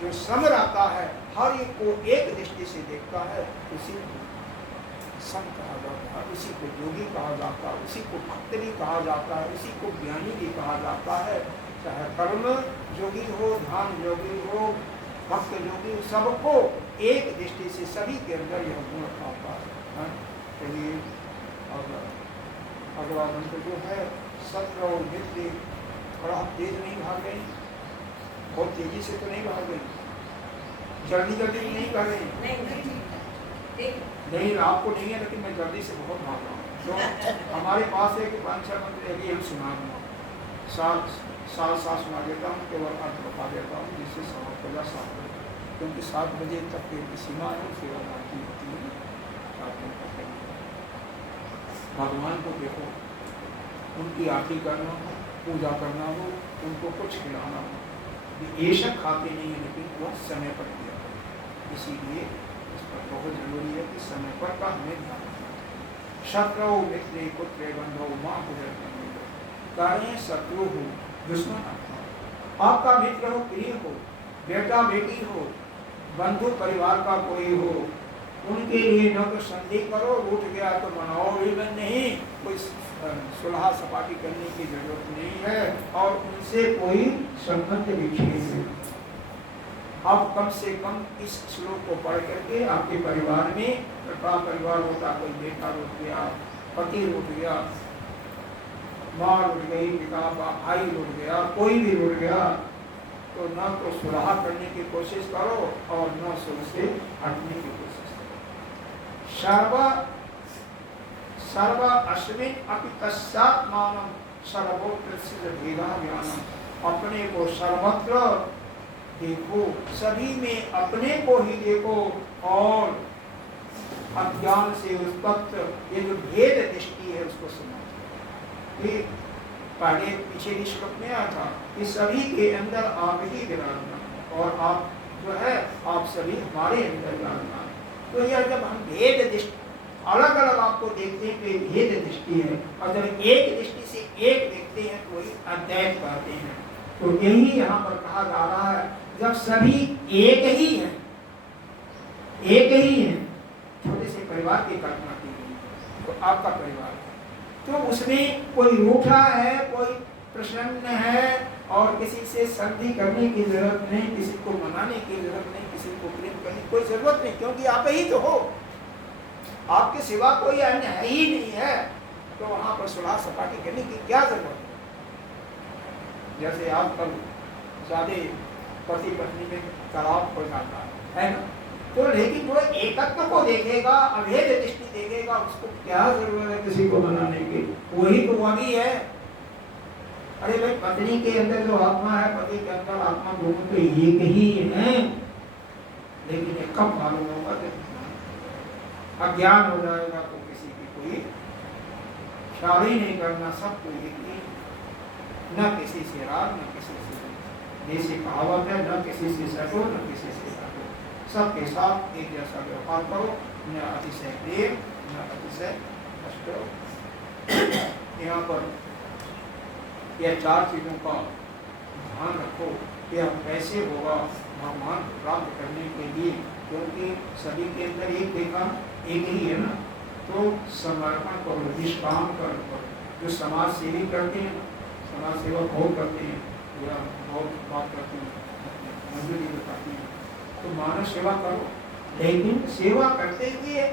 जो सम रहता है, हर एक को एक दृष्टि से देखता है, उसी को सम कहा जाता है, उसी को योगी कहा जाता है, उसी को भक्त भी कहा जाता है, उसी को ज्ञानी भी कहा जाता है। चाहे कर्म योगी हो, ध्यान योगी हो, भक्त योगी, सबको एक दृष्टि से सभी के अंदर यह गुण आता है। चलिए अगला मंत्र जो है सत्र और मित्र, थोड़ा तेज नहीं भाग गई, बहुत तेजी से तो नहीं भाग गई, जल्दी जल्दी नहीं भाग गई, नहीं आपको नहीं है, लेकिन मैं जल्दी से बहुत भाग रहा हूँ। तो हमारे पास एक 5-6 मंत्र अभी हम सुना दूँ, साल सुना देता हूँ, केवल अर्थ बता देता हूँ, जिससे समाप्त हो जाए 7 बजे, क्योंकि 7 बजे तक की सीमा है, सेवा की होती है 7 बजे तक। भगवान को देखो, उनकी आरती करना हो, पूजा करना हो, उनको कुछ खिलाना हो, बेशक खाते नहीं है, लेकिन वह समय पर किया करें। इसीलिए इस पर बहुत जरूरी है कि समय पर का हमें ध्यान रखना। शत्रु मित्र पुत्र बंधु माँ पुत्र, शत्रु हो, दुश्मन आपका मित्र हो, प्रिय हो, बेटा बेटी हो, बंधु परिवार का कोई हो, उनके लिए न तो संधि करो, रूठ गया तो मनाओ भी नहीं, कोई सुलह सपाटी करने की जरूरत नहीं है और उनसे कोई संबंध विच्छेद नहीं। अब कम से कम इस श्लोक को पढ़ करके आपके परिवार में, बड़ा परिवार होता, कोई बेटा रूठ गया, पति रूठ गया, माँ रूठ गई, पिता भाई रूठ गया, कोई भी रूठ गया, तो न तो सुलह करने की कोशिश करो और न उससे हटने की कोशिश करो। सर्व अश्विन अपि तस्यात्मानं सर्वत्र सिद्ध भेदा ज्ञानम। अपने को सर्वत्र देखो, सभी में अपने को ही देखो और अज्ञान से उस तत्व, ये जो भेद दृष्टि है उसको समझो। ये पहले पीछे भी श्लोक में आया था कि सभी के अंदर आप ही विराजमान और आप जो है आप सभी हमारे अंदर विराजमान। तो यह जब हम भेद दृष्टि अलग अलग आपको देखते हैं तो ये भेद दृष्टि है, और जब एक दृष्टि से एक देखते हैं तो वही अद्वैत कहते हैं। तो यही यहाँ पर कहा जा रहा है, जब सभी एक ही हैं, एक ही हैं, छोटे से परिवार की कल्पना की गई, तो आपका परिवार है, तो उसमें कोई रूठा है, कोई प्रसन्न है और किसी से संधि करने की जरूरत नहीं, किसी को मनाने की जरूरत नहीं, किसी को प्रेम करने की कोई जरूरत नहीं, क्योंकि आप ही तो हो, आपके सिवा कोई अन्य है ही नहीं है। तो वहां पर सुलह सपाटी करने की क्या जरूरत है? जैसे आजकल ज्यादा पति पत्नी में तलाक हो जाता है ना, तो लेकिन जो एकत्व को देखेगा, अभेद दृष्टि देखेगा, उसको क्या जरूरत है किसी को मनाने की? वही तो वही है। अरे भाई, पत्नी के अंदर जो आत्मा है, पति के अंदर आत्मा, दोनों तो एक ही है, लेकिन ये कब मालूम होगा? अज्ञान हो जाएगा तो किसी की कोई ख्याल ही नहीं करना, सबको एक ही, न किसी से राग, न किसी से देसी कहावत है, न किसी से सटो, न किसी से सटो, सबके साथ एक जैसा व्यवहार करो, न अतिशय प्रेम, न अतिशय कष्ट। यहाँ पर यह चार चीजों का ध्यान रखो कि अब कैसे होगा भगवान प्राप्त करने के लिए, क्योंकि सभी के अंदर एक देखा एक ही है ना। तो समर्पण करो, निष्काम कर्म करो। जो समाज सेवी करते हैं, समाज सेवा बहुत करते हैं, पूरा बहुत बात करते हैं, मंजूरी बताती हैं, तो मानव सेवा करो, लेकिन सेवा करते हुए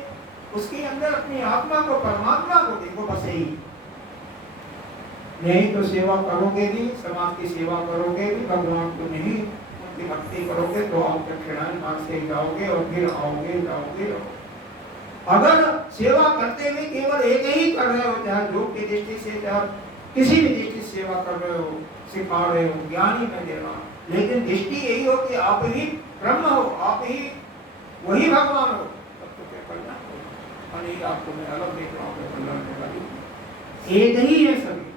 उसके अंदर अपनी आत्मा को, परमात्मा को देखो, बस यही। नहीं तो सेवा करोगे भी, समाज की सेवा करोगे भी, भगवान को नहीं, उनकी भक्ति करोगे तो आप कठिनाई मार्ग से जाओगे और फिर आओगे जाओगे। अगर सेवा करते हुए केवल एक ही कर रहे हो, चाहे योग की दृष्टि से, चाहे किसी भी दृष्टि से सेवा कर रहे हो, सिखा रहे हो, ज्ञानी में देना, लेकिन दृष्टि यही हो कि आप ही ब्रह्म हो, आप ही वही भगवान हो, तब तो क्या करना है? नहीं, आपको मैं अलग देख रहा हूँ, एक ही है सभी,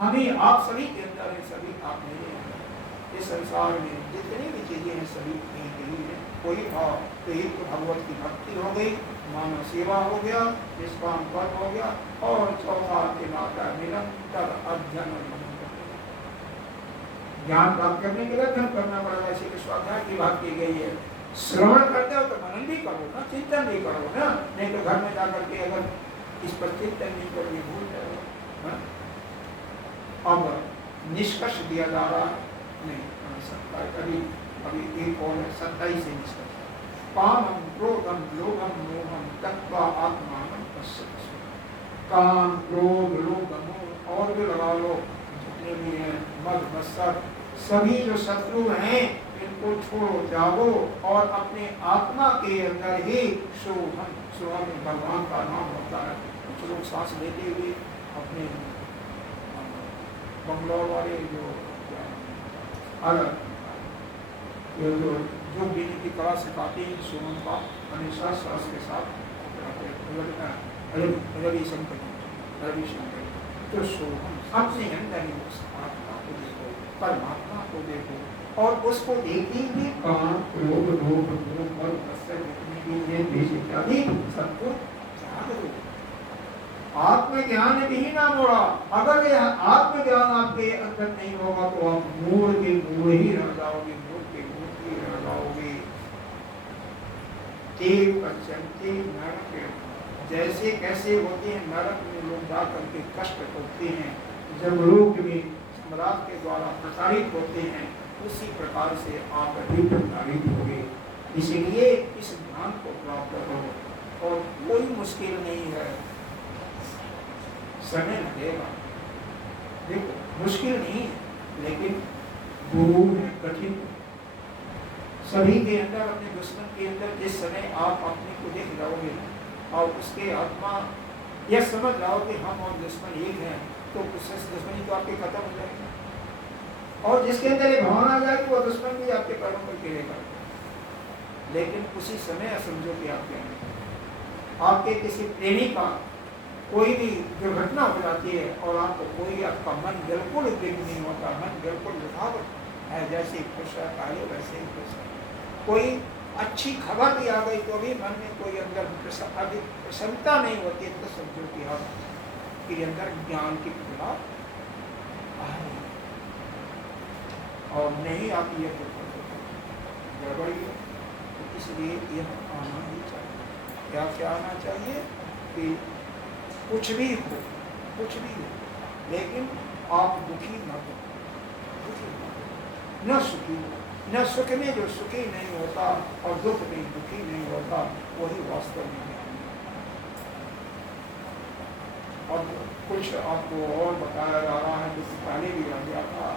हमें आप सभी के अंदर है, सभी आप नहीं है। इस संसार में जितनी भी चीजें हैं सभी एक ही है। कोई भाव तो एक तो भगवत की भक्ति हो गई, मानव सेवा हो गया, निष्काम कर्म हो गया, और चौथा के माता निरंतर अध्ययन ज्ञान प्राप्त करने के लिए अध्ययन करना पड़ेगा। इसी के स्वाध्याय की बात की गई है। श्रवण करते हो तो मनन भी करो ना, चिंतन भी करो ना, नहीं तो घर में जाकर के अगर इस पर चिंतन नहीं करोगे भूल जाओगे। अब निष्कर्ष दिया जा रहा है, नहीं अभी एक और 27 से निष्कर्ष। कामं क्रोधं लोभं मोहं त्यक्त्वा आत्मानं पश्यति। काम, क्रोध, लोभ, मोह और भी लगा लो, जितने भी हैं, मद मत्सर, सभी जो शत्रु हैं इनको छोड़ो, त्यागो और अपने आत्मा के अंदर ही सोहम, सोहम भगवान का नाम होता है। कुछ लोग सांस लेते हुए अपने बंगलों वाले जो अलग ये जो बीने की कला सिखाती है, सोहम का हमेशा श्वास के साथ रविशंकर तो सोहम अपने अंदर ही उस आत्मा को देखो, परमात्मा को देखो और उसको देखते हुए काम, क्रोध, लोभ, मोह और मत्सर जितने भी द्वेष इत्यादि सबको त्याग दो। आत्मज्ञान भी ना मोड़ा। अगर यह आत्मज्ञान आपके अंदर नहीं होगा तो आप मूढ़ के मूढ़ ही रह जाओगे, मूढ़ के मूढ़ ही रह ते पश्यन्ते नरके, जैसे कैसे होते हैं नरक में लोग जा करके कष्ट होते हैं, जब लोग में सम्राट के द्वारा प्रताड़ित होते हैं, उसी प्रकार से आप भी प्रताड़ित होंगे। इसलिए इस ज्ञान को प्राप्त करो और कोई मुश्किल नहीं है, समय लगेगा। देखो मुश्किल नहीं है, लेकिन गुरु है कठिन। सभी के अंदर, अपने दुश्मन के अंदर जिस समय आप अपने को देख जाओगे और उसके आत्मा यह समझ जाओ कि हम और दुश्मन एक हैं, तो उससे दुश्मनी तो आपके खत्म हो जाएगी। और जिसके अंदर ये भावना आ जाएगी वो दुश्मन भी आपके पैरों पर गिरेगा। लेकिन उसी समय समझो कि आपके किसी प्रेमी का कोई भी दुर्घटना हो जाती है और आपको कोई, आपका मन बिल्कुल उद्विग्न नहीं होता, मन बिल्कुल रुकावट है, जैसे खुश है पहले वैसे ही खुश है। कोई अच्छी खबर भी आ गई तो भी मन में कोई अंदर अधिक प्रसन्नता नहीं होती, तो समझो कि आपके अंदर ज्ञान की खुला आ रही है और नहीं आप ये गड़बड़ी है। तो इसलिए यह आना ही चाहिए। क्या आना चाहिए कि कुछ भी हो, लेकिन आप दुखी न हो, न सुखी हो। न सुख में जो सुखी नहीं होता और दुख में दुखी नहीं होता, वही वास्तव में ज्ञान है। और कुछ आपको और बताया जा रहा है, जो पहले भी आ गया था।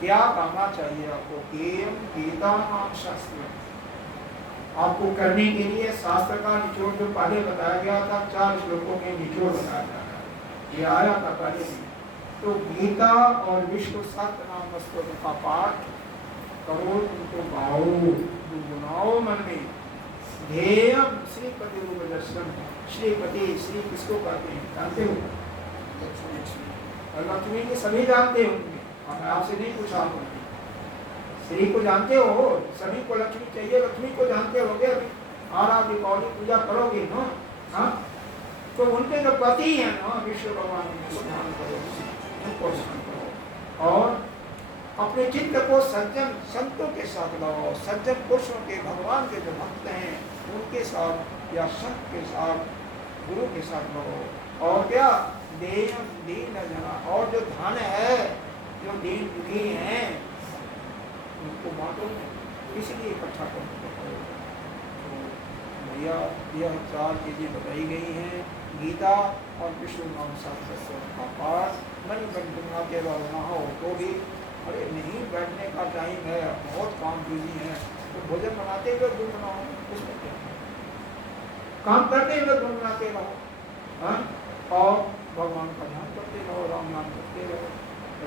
क्या करना चाहिए आपको? केयम गीता नाम शास्त्र, आपको करने के लिए शास्त्र का निचोड़ जो पहले बताया गया था, 4 श्लोकों में निचोड़ बताया जा रहा है, ये आया था पहले भी। तो गीता और विष्णु सहस्त्रनाम स्तोत्र का पाठ करो, तुमको गाओ, गुनगुनाओ मन में। ध्येयम श्रीपति रूप दर्शन, श्रीपति श्री किसको कहते हैं जानते हो? लक्ष्मी के सभी जानते होंगे, मैं आपसे नहीं पूछा हूँ। श्री को जानते हो, सभी को लक्ष्मी चाहिए, लक्ष्मी को जानते होगे। अभी आराध्य दीपावली पूजा करोगे ना, हाँ, तो उनके जो पति हैं ना विष्णु भगवान, उनको ध्यान करो, उनको ध्यान करो और अपने चित्त को सज्जन संतों के साथ लगाओ। सज्जन पुरुषों के, भगवान के जो भक्त हैं उनके साथ या संत के साथ, गुरु के साथ लगाओ। और क्या दीन जना, और जो धन है, जो दीन दुखी हैं उनको बांटो, इसलिए इकट्ठा करो। तो भैया यह 4 चीजें बताई गई हैं। गीता और विष्णु नाम शास्त्र का पाठ मन गुनगुना के रहना हो तो भी, अरे नहीं बैठने का टाइम है, बहुत काम बिजी है, तो भोजन बनाते हुए गुनगुनाओ, उसमें क्या काम करते हुए गुनगुनाते रहो, हाँ? और भगवान का ध्यान करते रहो, राम नाम करते रहो,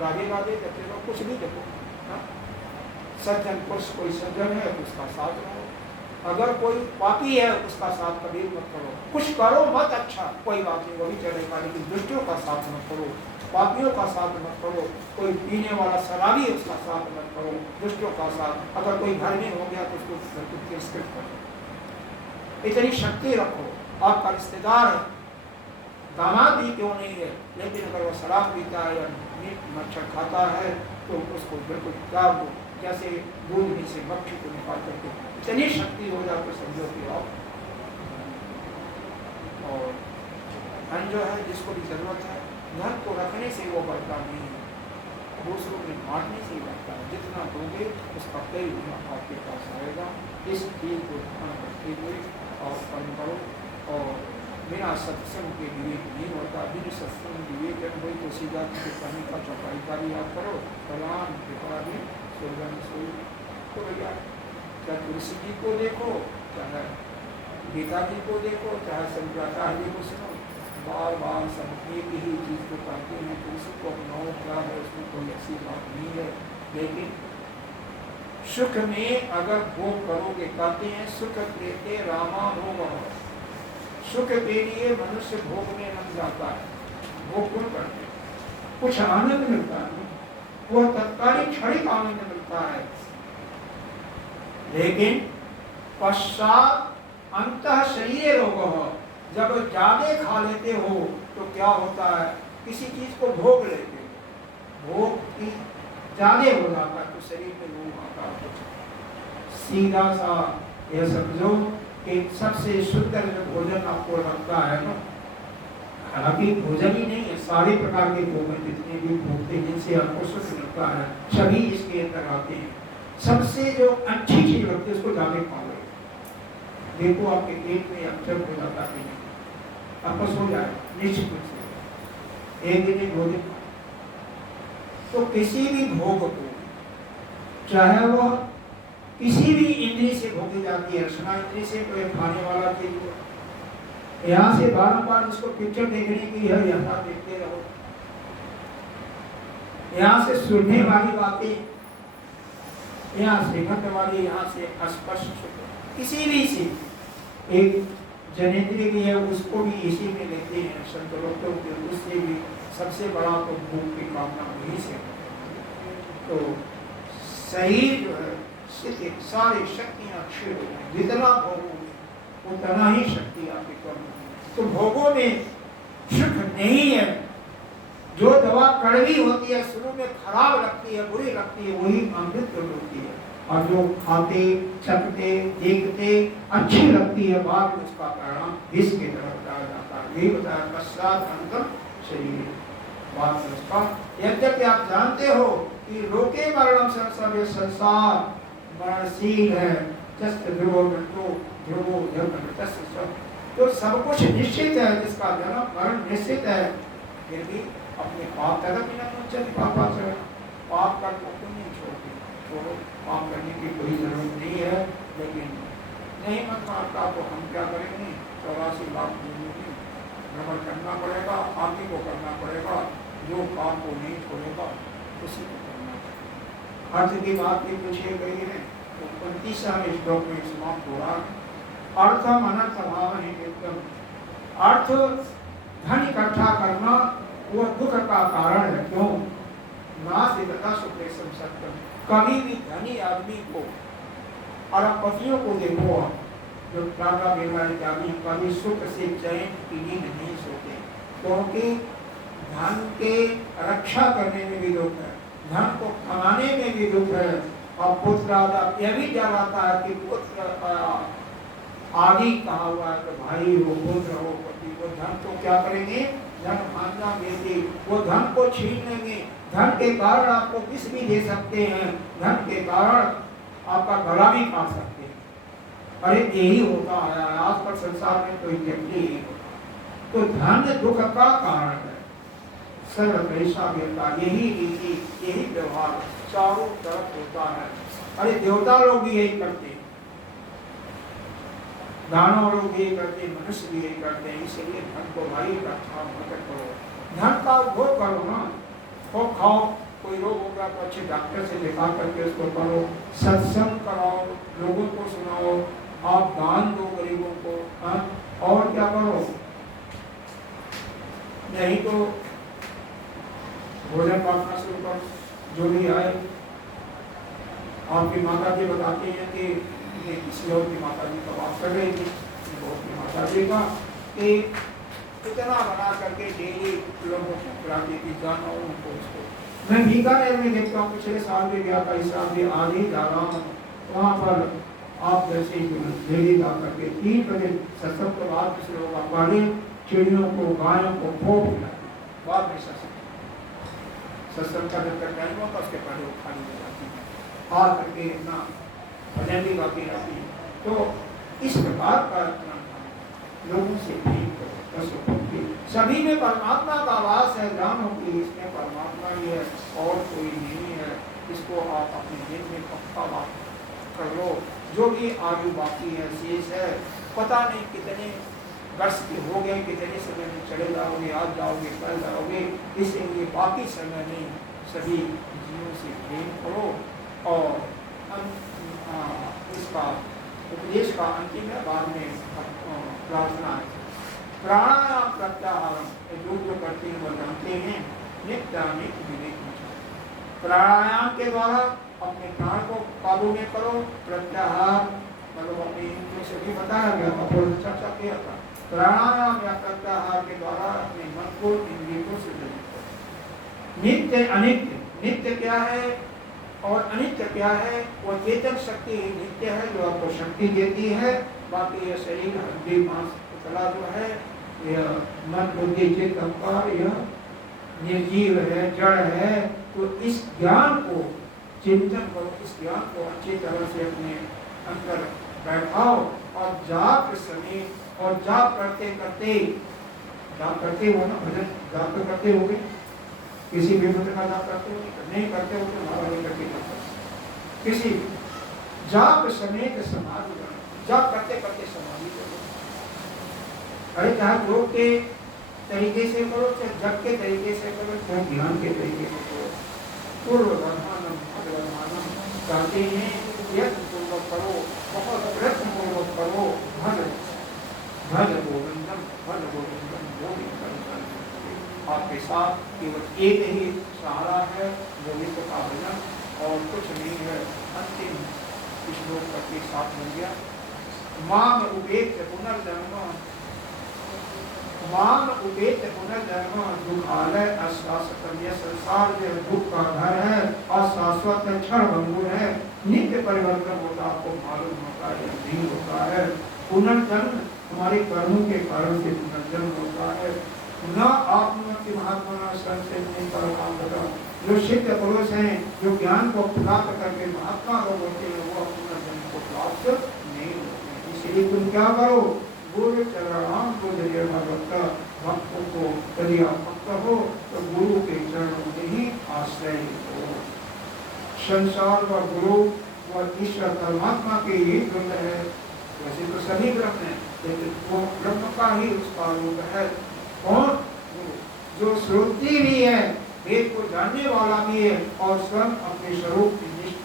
राधे राधे करते रहो, कुछ भी जपो, हाँ? सज्जन पुरुष, कोई सज्जन है उसका साथ रहो, अगर कोई पापी है उसका साथ कभी मत करो। कुछ करो मत, अच्छा कोई बात नहीं, वो भी चलेगा, लेकिन दुष्टों का साथ मत करो, पापियों का साथ मत करो। कोई पीने वाला शराबी है उसका साथ मत करो, दुष्टों का साथ। अगर कोई घर में हो गया तो उसको तिरस्कृत करो। इतनी शक्ति रखो। आपका रिश्तेदार है, दामाद भी क्यों नहीं है, लेकिन अगर वो शराब पीता है या मीट मच्छर खाता है तो उसको बिल्कुल त्याग दो, जैसे दूध में से मक्खी को निकाल करके। इतनी शक्ति हो जाए तो समझो कि आप। और धन जो है, जिसको भी जरूरत है, धन को रखने से वो बढ़ता नहीं है, दूसरों में बांटने से ही बढ़ता है। जितना दोगे उसका कई गुना आपके पास आएगा। इस चीज को ध्यान रखते हुए और कर्म करो। और बिना सत्संग के विवेक नहीं होता। बिना सत्संग विवेक कोई तो सीधा किसी पानी का चौपाई का भी याद करो, भगवान कृपा भी स्वर्गन सोई। तो भैया चाहे तुलसी जी को देखो, चाहे गीता जी को देखो, चाहे शंकराचार्य जी को सुनो, बार बार सब एक ही चीज को कहते हैं। तुलसी को अपनाओ, क्या है उसमें कोई ऐसी बात नहीं है। लेकिन सुख में अगर भोग करोगे, कहते हैं सुख प्रेते रामा भोग। सुख के लिए मनुष्य भोग में लग जाता है। भोग क्यों करते? कुछ आनंद मिलता है, वो तत्कालिक क्षणिक आनंद मिलता है, लेकिन पश्चात अंतः शरीर रोग, जब ज्यादा खा लेते हो तो क्या होता है, किसी चीज को भोग लेते हो, भोग की ज्यादा हो जाता है तो शरीर में रोग आता है। सीधा सा यह समझो कि सबसे सुंदर जो भोजन आपको लगता है ना, हालांकि भोजन ही नहीं है, सारे प्रकार के भोजन जितने भी भोग थे जिनसे आपको सुख लगता है सभी इसके अंदर आते हैं। सबसे जो अच्छी चीज लगती है उसको ज्यादा खाओ, देखो आपके पेट में अक्षर हो जाता है, आपस हो जाए निश्चित रूप से, एक दिन एक भोजन। तो किसी भी भोग को, चाहे वह किसी भी इंद्रिय से भोगी जाती है, रसना इंद्रिय से, तो एक खाने वाला चीज, यहाँ से बार-बार इसको पिक्चर देखने की है, यहाँ देखते रहो, यहाँ से सुनने वाली बातें, यहाँ से गंध वाली, यहाँ से स्पर्श, किसी भी से एक जनेंद्रिय भी है उसको भी इसी में लेते हैं संत लोग, तो उससे भी सबसे बड़ा तो भूख की कामना वही से। तो शरीर जो है स्थिति सारी शक्तियां क्षीण हो जाए, जितना भोगोगे उतना ही शक्ति आपकी कम होगी। तो भोगों में सुख नहीं है, जो दवा कड़वी होती है, शुरू में खराब लगती है, बुरी लगती है, वही अमृत होती है, और जो खाते चखते देखते अच्छी लगती है, बाद में उसका परिणाम विष की तरफ बताया जाता है। यही बताया पश्चात अंतम शरीर, बाद में उसका, यद्यपि आप जानते हो कि लोके मरणम संसार, संसार मरणशील है, जस्ट ध्रुवो मृत्यु ध्रुवो जन्म, तो सब कुछ निश्चित है, जिसका जन्म मरण निश्चित है, फिर भी अपने पाप तक पाप का कोई नहीं छोड़ते, छोड़ो, पाप करने की कोई जरूरत नहीं है, लेकिन नहीं मत मारता तो हम क्या करेंगे, 84 लाख भ्रमण करना पड़ेगा, आप ही को करना पड़ेगा, जो पाप को नहीं छोड़ेगा उसी को करना पड़ेगा। अर्थ की बात भी पूछी गई है, तो 35वें श्लोक में समाप्त हो रहा है। अर्थम अनर्थ भाव नित्यम, अर्थ धन इकट्ठा करना वो दुख का कारण है, क्यों? नास्तिकता सुखे सत्यम, कभी भी धनी आदमी को, अरबपतियों को देखो, जो टाटा बिरला इत्यादि कभी सुख से चैन की नींद नहीं सोते, क्योंकि धन के रक्षा करने में भी दुख है, धन को कमाने में भी दुख है, और पुत्र आदि यह भी जान आता है कि पुत्र आदि कहा हुआ है, तो भाई हो, पुत्र हो, पति हो, धन को क्या करेंगे, धन भांजा देते, वो धन को छीन लेंगे, धन के कारण आपको किस भी दे सकते हैं, धन के कारण आपका गला भी काट सकते हैं। अरे यही होता है आज तक संसार में, कोई व्यक्ति यही होता, तो धन दुख का कारण है, सर्व ऐसा व्यवता, यही रीति यही व्यवहार चारों तरफ होता है। अरे देवता लोग भी यही करते हैं, दानव लोग भी यही करते हैं, मनुष्य भी यही करते हैं, इसलिए धन को भाई रक्षा मत करो, धन का उपभोग करो ना, तो खाओ, कोई रोग हो गया तो अच्छे डॉक्टर से दिखा करके उसको करो, सत्संग कराओ, लोगों को सुनाओ, आप दान दो गरीबों को, और क्या करो, नहीं तो भोजन बांटना शुरू करो, जो भी आए। आपकी माता जी बताती हैं कि किसी और की माता जी का बात कर रही थी, माता जी का कि इतना बना करके डेली लोगों को खिलाती थी, जानवरों को, उसको मैं बीकानेर में देखता हूँ, पिछले साल भी गया था, इस साल भी आज ही जा रहा हूँ, वहाँ पर आप जैसे डेली जा करके 3 बजे सत्संग के बाद कुछ लोग पहले चिड़ियों को, गायों को भोग खिलाते, बाद में सत्संग का जब तक टाइम होता उसके पहले वो खाली हो जाती है, आ करके इतना भजन भी गाती रहती है। तो इस प्रकार का लोगों से प्रेम करो, सभी में परमात्मा का वास है, जानो कि इसमें परमात्मा ही है और कोई नहीं है, इसको आप अपने दिन में पक्का बात कर लो। जो भी आयु बाकी है, शेष है, पता नहीं कितने वर्ष के हो गए, कितने समय में चले जाओगे, आज जाओगे, कल जाओगे, इसलिए बाकी समय में सभी जीवों से प्रेम करो। और इसका उपदेश का अंतिम है, बाद में प्रार्थना है। प्राणायाम प्रत्याहारम, जो करते हैं वह जानते हैं, नित्यानिक विवेक। प्राणायाम के द्वारा अपने प्राण को काबू में करो, प्रत्याहार मतलब अपने इंद्रियों से भी बताया गया था, थोड़ी चर्चा किया था। प्राणायाम या प्रत्याहार के द्वारा अपने मन को इंद्रियों से जनित करो। नित्य अनित्य, नित्य क्या है और अनित्य क्या है? वो चेतन शक्ति ही नित्य है, जो आपको शक्ति देती है। बाकी यह शरीर हड्डी मांस पुतला जो है, यह मन बुद्धि चित्त अहंकार, यह निर्जीव है, जड़ है। तो इस ज्ञान को चिंतन करो, इस ज्ञान को अच्छी तरह से अपने अंदर बैठाओ और जाप समय और जाप करते हो ना, भजन जाप तो करते होगे, किसी भी मंत्र का जाप करते हो? नहीं करते हो तो नारायण करके जाप करते। किसी जाप समेत समाधि करो, जाप करते करते समाधि करो। अरे चाहे योग के तरीके से करो, चाहे जप के तरीके से करो, चाहे ध्यान के तरीके से करो। पूर्वधर्मानम अधर्मानम कहते हैं, यत्न पूर्वक करो, बहुत प्रयत्न पूर्वक करो। भज भज गोविंदम, भज गोविंदम, गोविंदम। आपके साथ केवल एक ही सहारा है, गोविंद का भजन, और कुछ नहीं है। अंतिम श्लोक के साथ हो गया, माम उपेक्ष पुनर्जन्म, माम उपेक्ष पुनर्जन्म दुखालय अशाश्वत। यह संसार जो दुख का घर है, अशाश्वत है, क्षण भंगुर है, नित्य परिवर्तन होता, आपको मालूम होता है या नहीं होता है। पुनर्जन्म हमारे कर्मों के कारण से पुनर्जन्म होता है। न आत्मवती महात्मा संत नहीं करो काम करो। जो सिद्ध पुरुष हैं, जो ज्ञान को प्राप्त करके महात्मा लोग होते हैं, वो पुनर्जन्म को प्राप्त नहीं होते। इसलिए तुम क्या करो? गुरु चरणाम को जरिए भक्तों को यदि आप भक्त हो तो गुरु के चरणों में ही आश्रय हो। संसार व गुरु व ईश्वर परमात्मा के ही ब्रह्म है। वैसे तो सभी ब्रह्म है, लेकिन वो ब्रह्म का ही उसका रूप है। और जो श्रोत्री भी है, वेद को जानने वाला भी है, और स्वयं अपने स्वरूप की निष्ठ,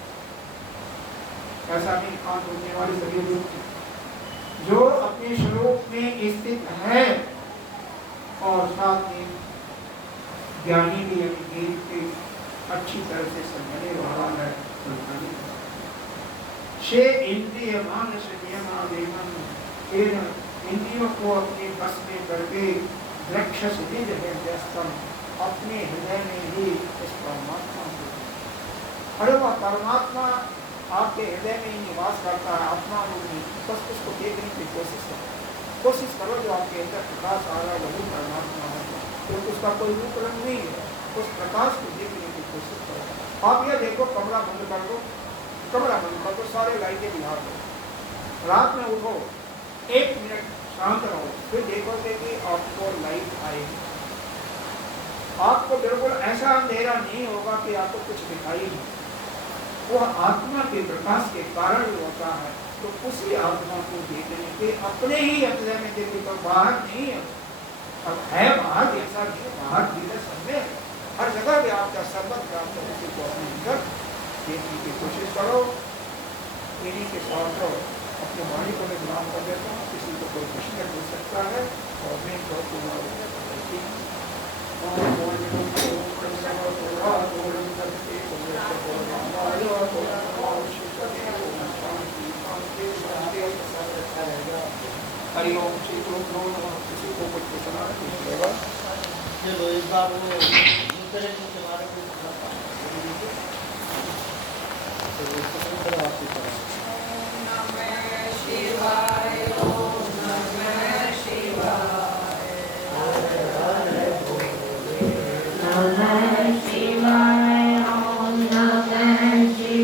ऐसा नहीं कान होने वाले सभी लोग जो अपने स्वरूप में स्थित है, और साथ में ज्ञानी भी है, वेद के अच्छी तरह से समझने वाला है। शे इंद्रिय मानस नियमादेवन, इंद्रियों को अपने बस में करके वृक्ष निज हृदयस्थम, अपने हृदय में ही इस परमात्मा को, अरे वह परमात्मा आपके हृदय में ही निवास करता है, आत्मा रूप में। बस उसको देखने की कोशिश करो। जो आपके अंदर प्रकाश आ रहा है वही परमात्मा है, क्योंकि उसका कोई रूप रंग नहीं है। उस प्रकाश को देखने की कोशिश करो। आप यह देखो, कमरा बंद कर दो, कमरा बंद कर दो, सारे लाइटें बुझा दो, रात में उठो, 1 मिनट शांत रहो, फिर देखोगे कि आपको लाइट आएगी। आपको बिल्कुल ऐसा अंधेरा नहीं होगा कि आपको कुछ दिखाई नहीं। वह आत्मा के प्रकाश के कारण होता है। तो उसी आत्मा को देखने के अपने ही हृदय में देखे, तो बाहर नहीं है। अब है बाहर, ऐसा नहीं, बाहर भीतर सब में, हर जगह भी आपका संबंध प्राप्त है। उसी को अपने अंदर देखने की कोशिश करो। इन्हीं के साथ अपने वाणी को मैं विराम कर देता हूँ। किसी को कोई प्रश्न पूछ सकता है, और मैं हरिओम श्री गुरु नमः। किसी को कुछ पूछना है पूछेगा। चलो इस बार वो दूसरे के बारे में